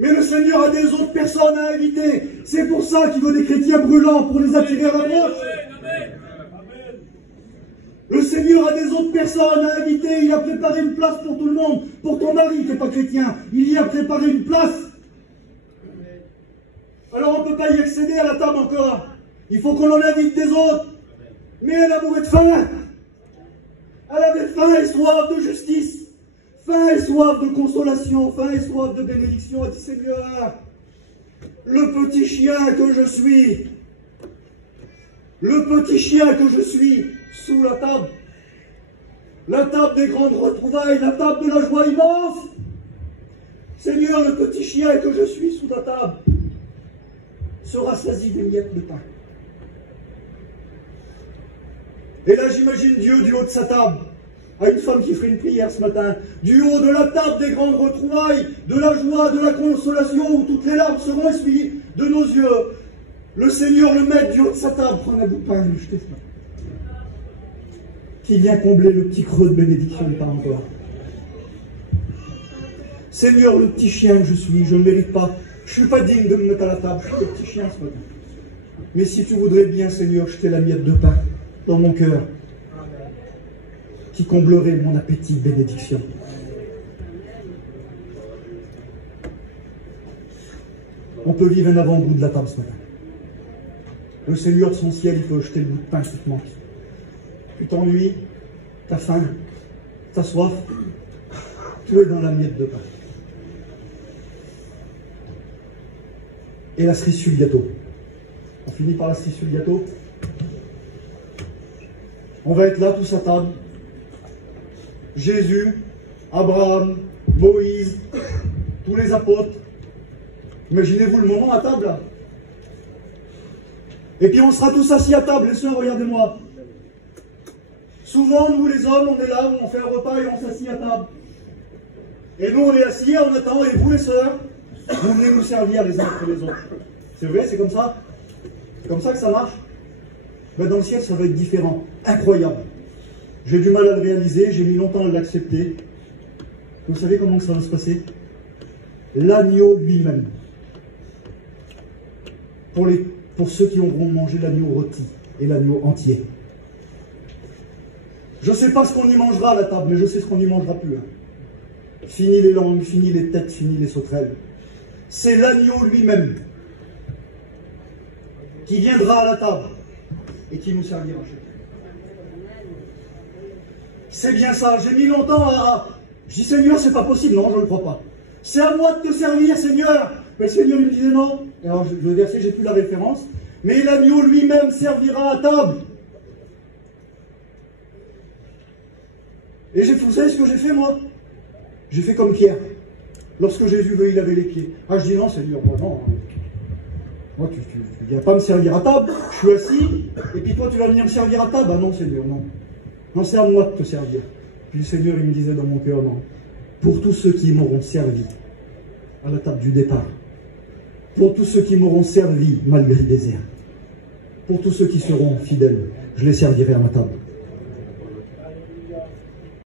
Mais le Seigneur a des autres personnes à inviter. C'est pour ça qu'il veut des chrétiens brûlants, pour les attirer à l'approche. Le Seigneur a des autres personnes à inviter. Il a préparé une place pour tout le monde. Pour ton mari qui n'est pas chrétien, il y a préparé une place. Alors on ne peut pas y accéder à la table encore. Il faut qu'on en invite des autres. Mais elle a mourait de faim. Elle avait faim et soif de justice. Faim et soif de consolation, faim et soif de bénédiction. Elle dit, Seigneur, le petit chien que je suis, sous la table des grandes retrouvailles, la table de la joie immense. Seigneur, le petit chien que je suis sous ta table sera saisi des miettes de pain. Et là, j'imagine Dieu du haut de sa table, à une femme qui ferait une prière ce matin, du haut de la table des grandes retrouvailles, de la joie, de la consolation, où toutes les larmes seront essuyées de nos yeux. Le Seigneur, le maître du haut de sa table, prend un bout de pain et le jeter ce matin. Qui vient combler le petit creux de bénédiction de pain encore. Seigneur, le petit chien que je suis, je ne mérite pas. Je ne suis pas digne de me mettre à la table, je suis le petit chien ce matin. Mais si tu voudrais bien, Seigneur, jeter la miette de pain dans mon cœur, qui comblerait mon appétit de bénédiction. On peut vivre un avant-goût de la table ce matin. Le Seigneur de son ciel, il peut jeter le bout de pain qui te manque. Tu t'ennuies, t'as faim, t'as soif, tout est dans la miette de pain. Et la cerise sur le gâteau. On finit par la cerise sur le gâteau. On va être là tous à table. Jésus, Abraham, Moïse, tous les apôtres. Imaginez-vous le moment à table là. Et puis on sera tous assis à table, les sœurs, regardez-moi. Souvent, nous les hommes, on est là, on fait un repas et on s'assied à table. Et nous on est assis, on attend, et vous les sœurs, vous venez nous servir les uns après les autres. C'est vrai, c'est comme ça? C'est comme ça que ça marche? Ben dans le ciel, ça va être différent. Incroyable. J'ai du mal à le réaliser, j'ai mis longtemps à l'accepter. Vous savez comment ça va se passer? L'agneau lui-même. Pour ceux qui auront mangé l'agneau rôti et l'agneau entier. Je ne sais pas ce qu'on y mangera à la table, mais je sais ce qu'on n'y mangera plus. Hein. Fini les langues, fini les têtes, fini les sauterelles. C'est l'agneau lui-même qui viendra à la table et qui nous servira. C'est bien ça, j'ai mis longtemps à... Je dis, Seigneur, c'est pas possible. Non, je ne le crois pas. C'est à moi de te servir, Seigneur. Mais le Seigneur me disait non. Alors, le verset, j'ai plus la référence. Mais l'agneau lui-même servira à table. Et vous savez ce que j'ai fait, moi? J'ai fait comme Pierre. Lorsque Jésus veut, il lavait les pieds. Ah, je dis non, Seigneur, moi, non. Moi, tu ne viens pas me servir à table. Je suis assis. Et puis toi, tu vas venir me servir à table. Ah non, Seigneur, non. Non, c'est à moi de te servir. Puis le Seigneur, il me disait dans mon cœur, non. Pour tous ceux qui m'auront servi à la table du départ. Pour tous ceux qui m'auront servi malgré le désert. Pour tous ceux qui seront fidèles, je les servirai à ma table.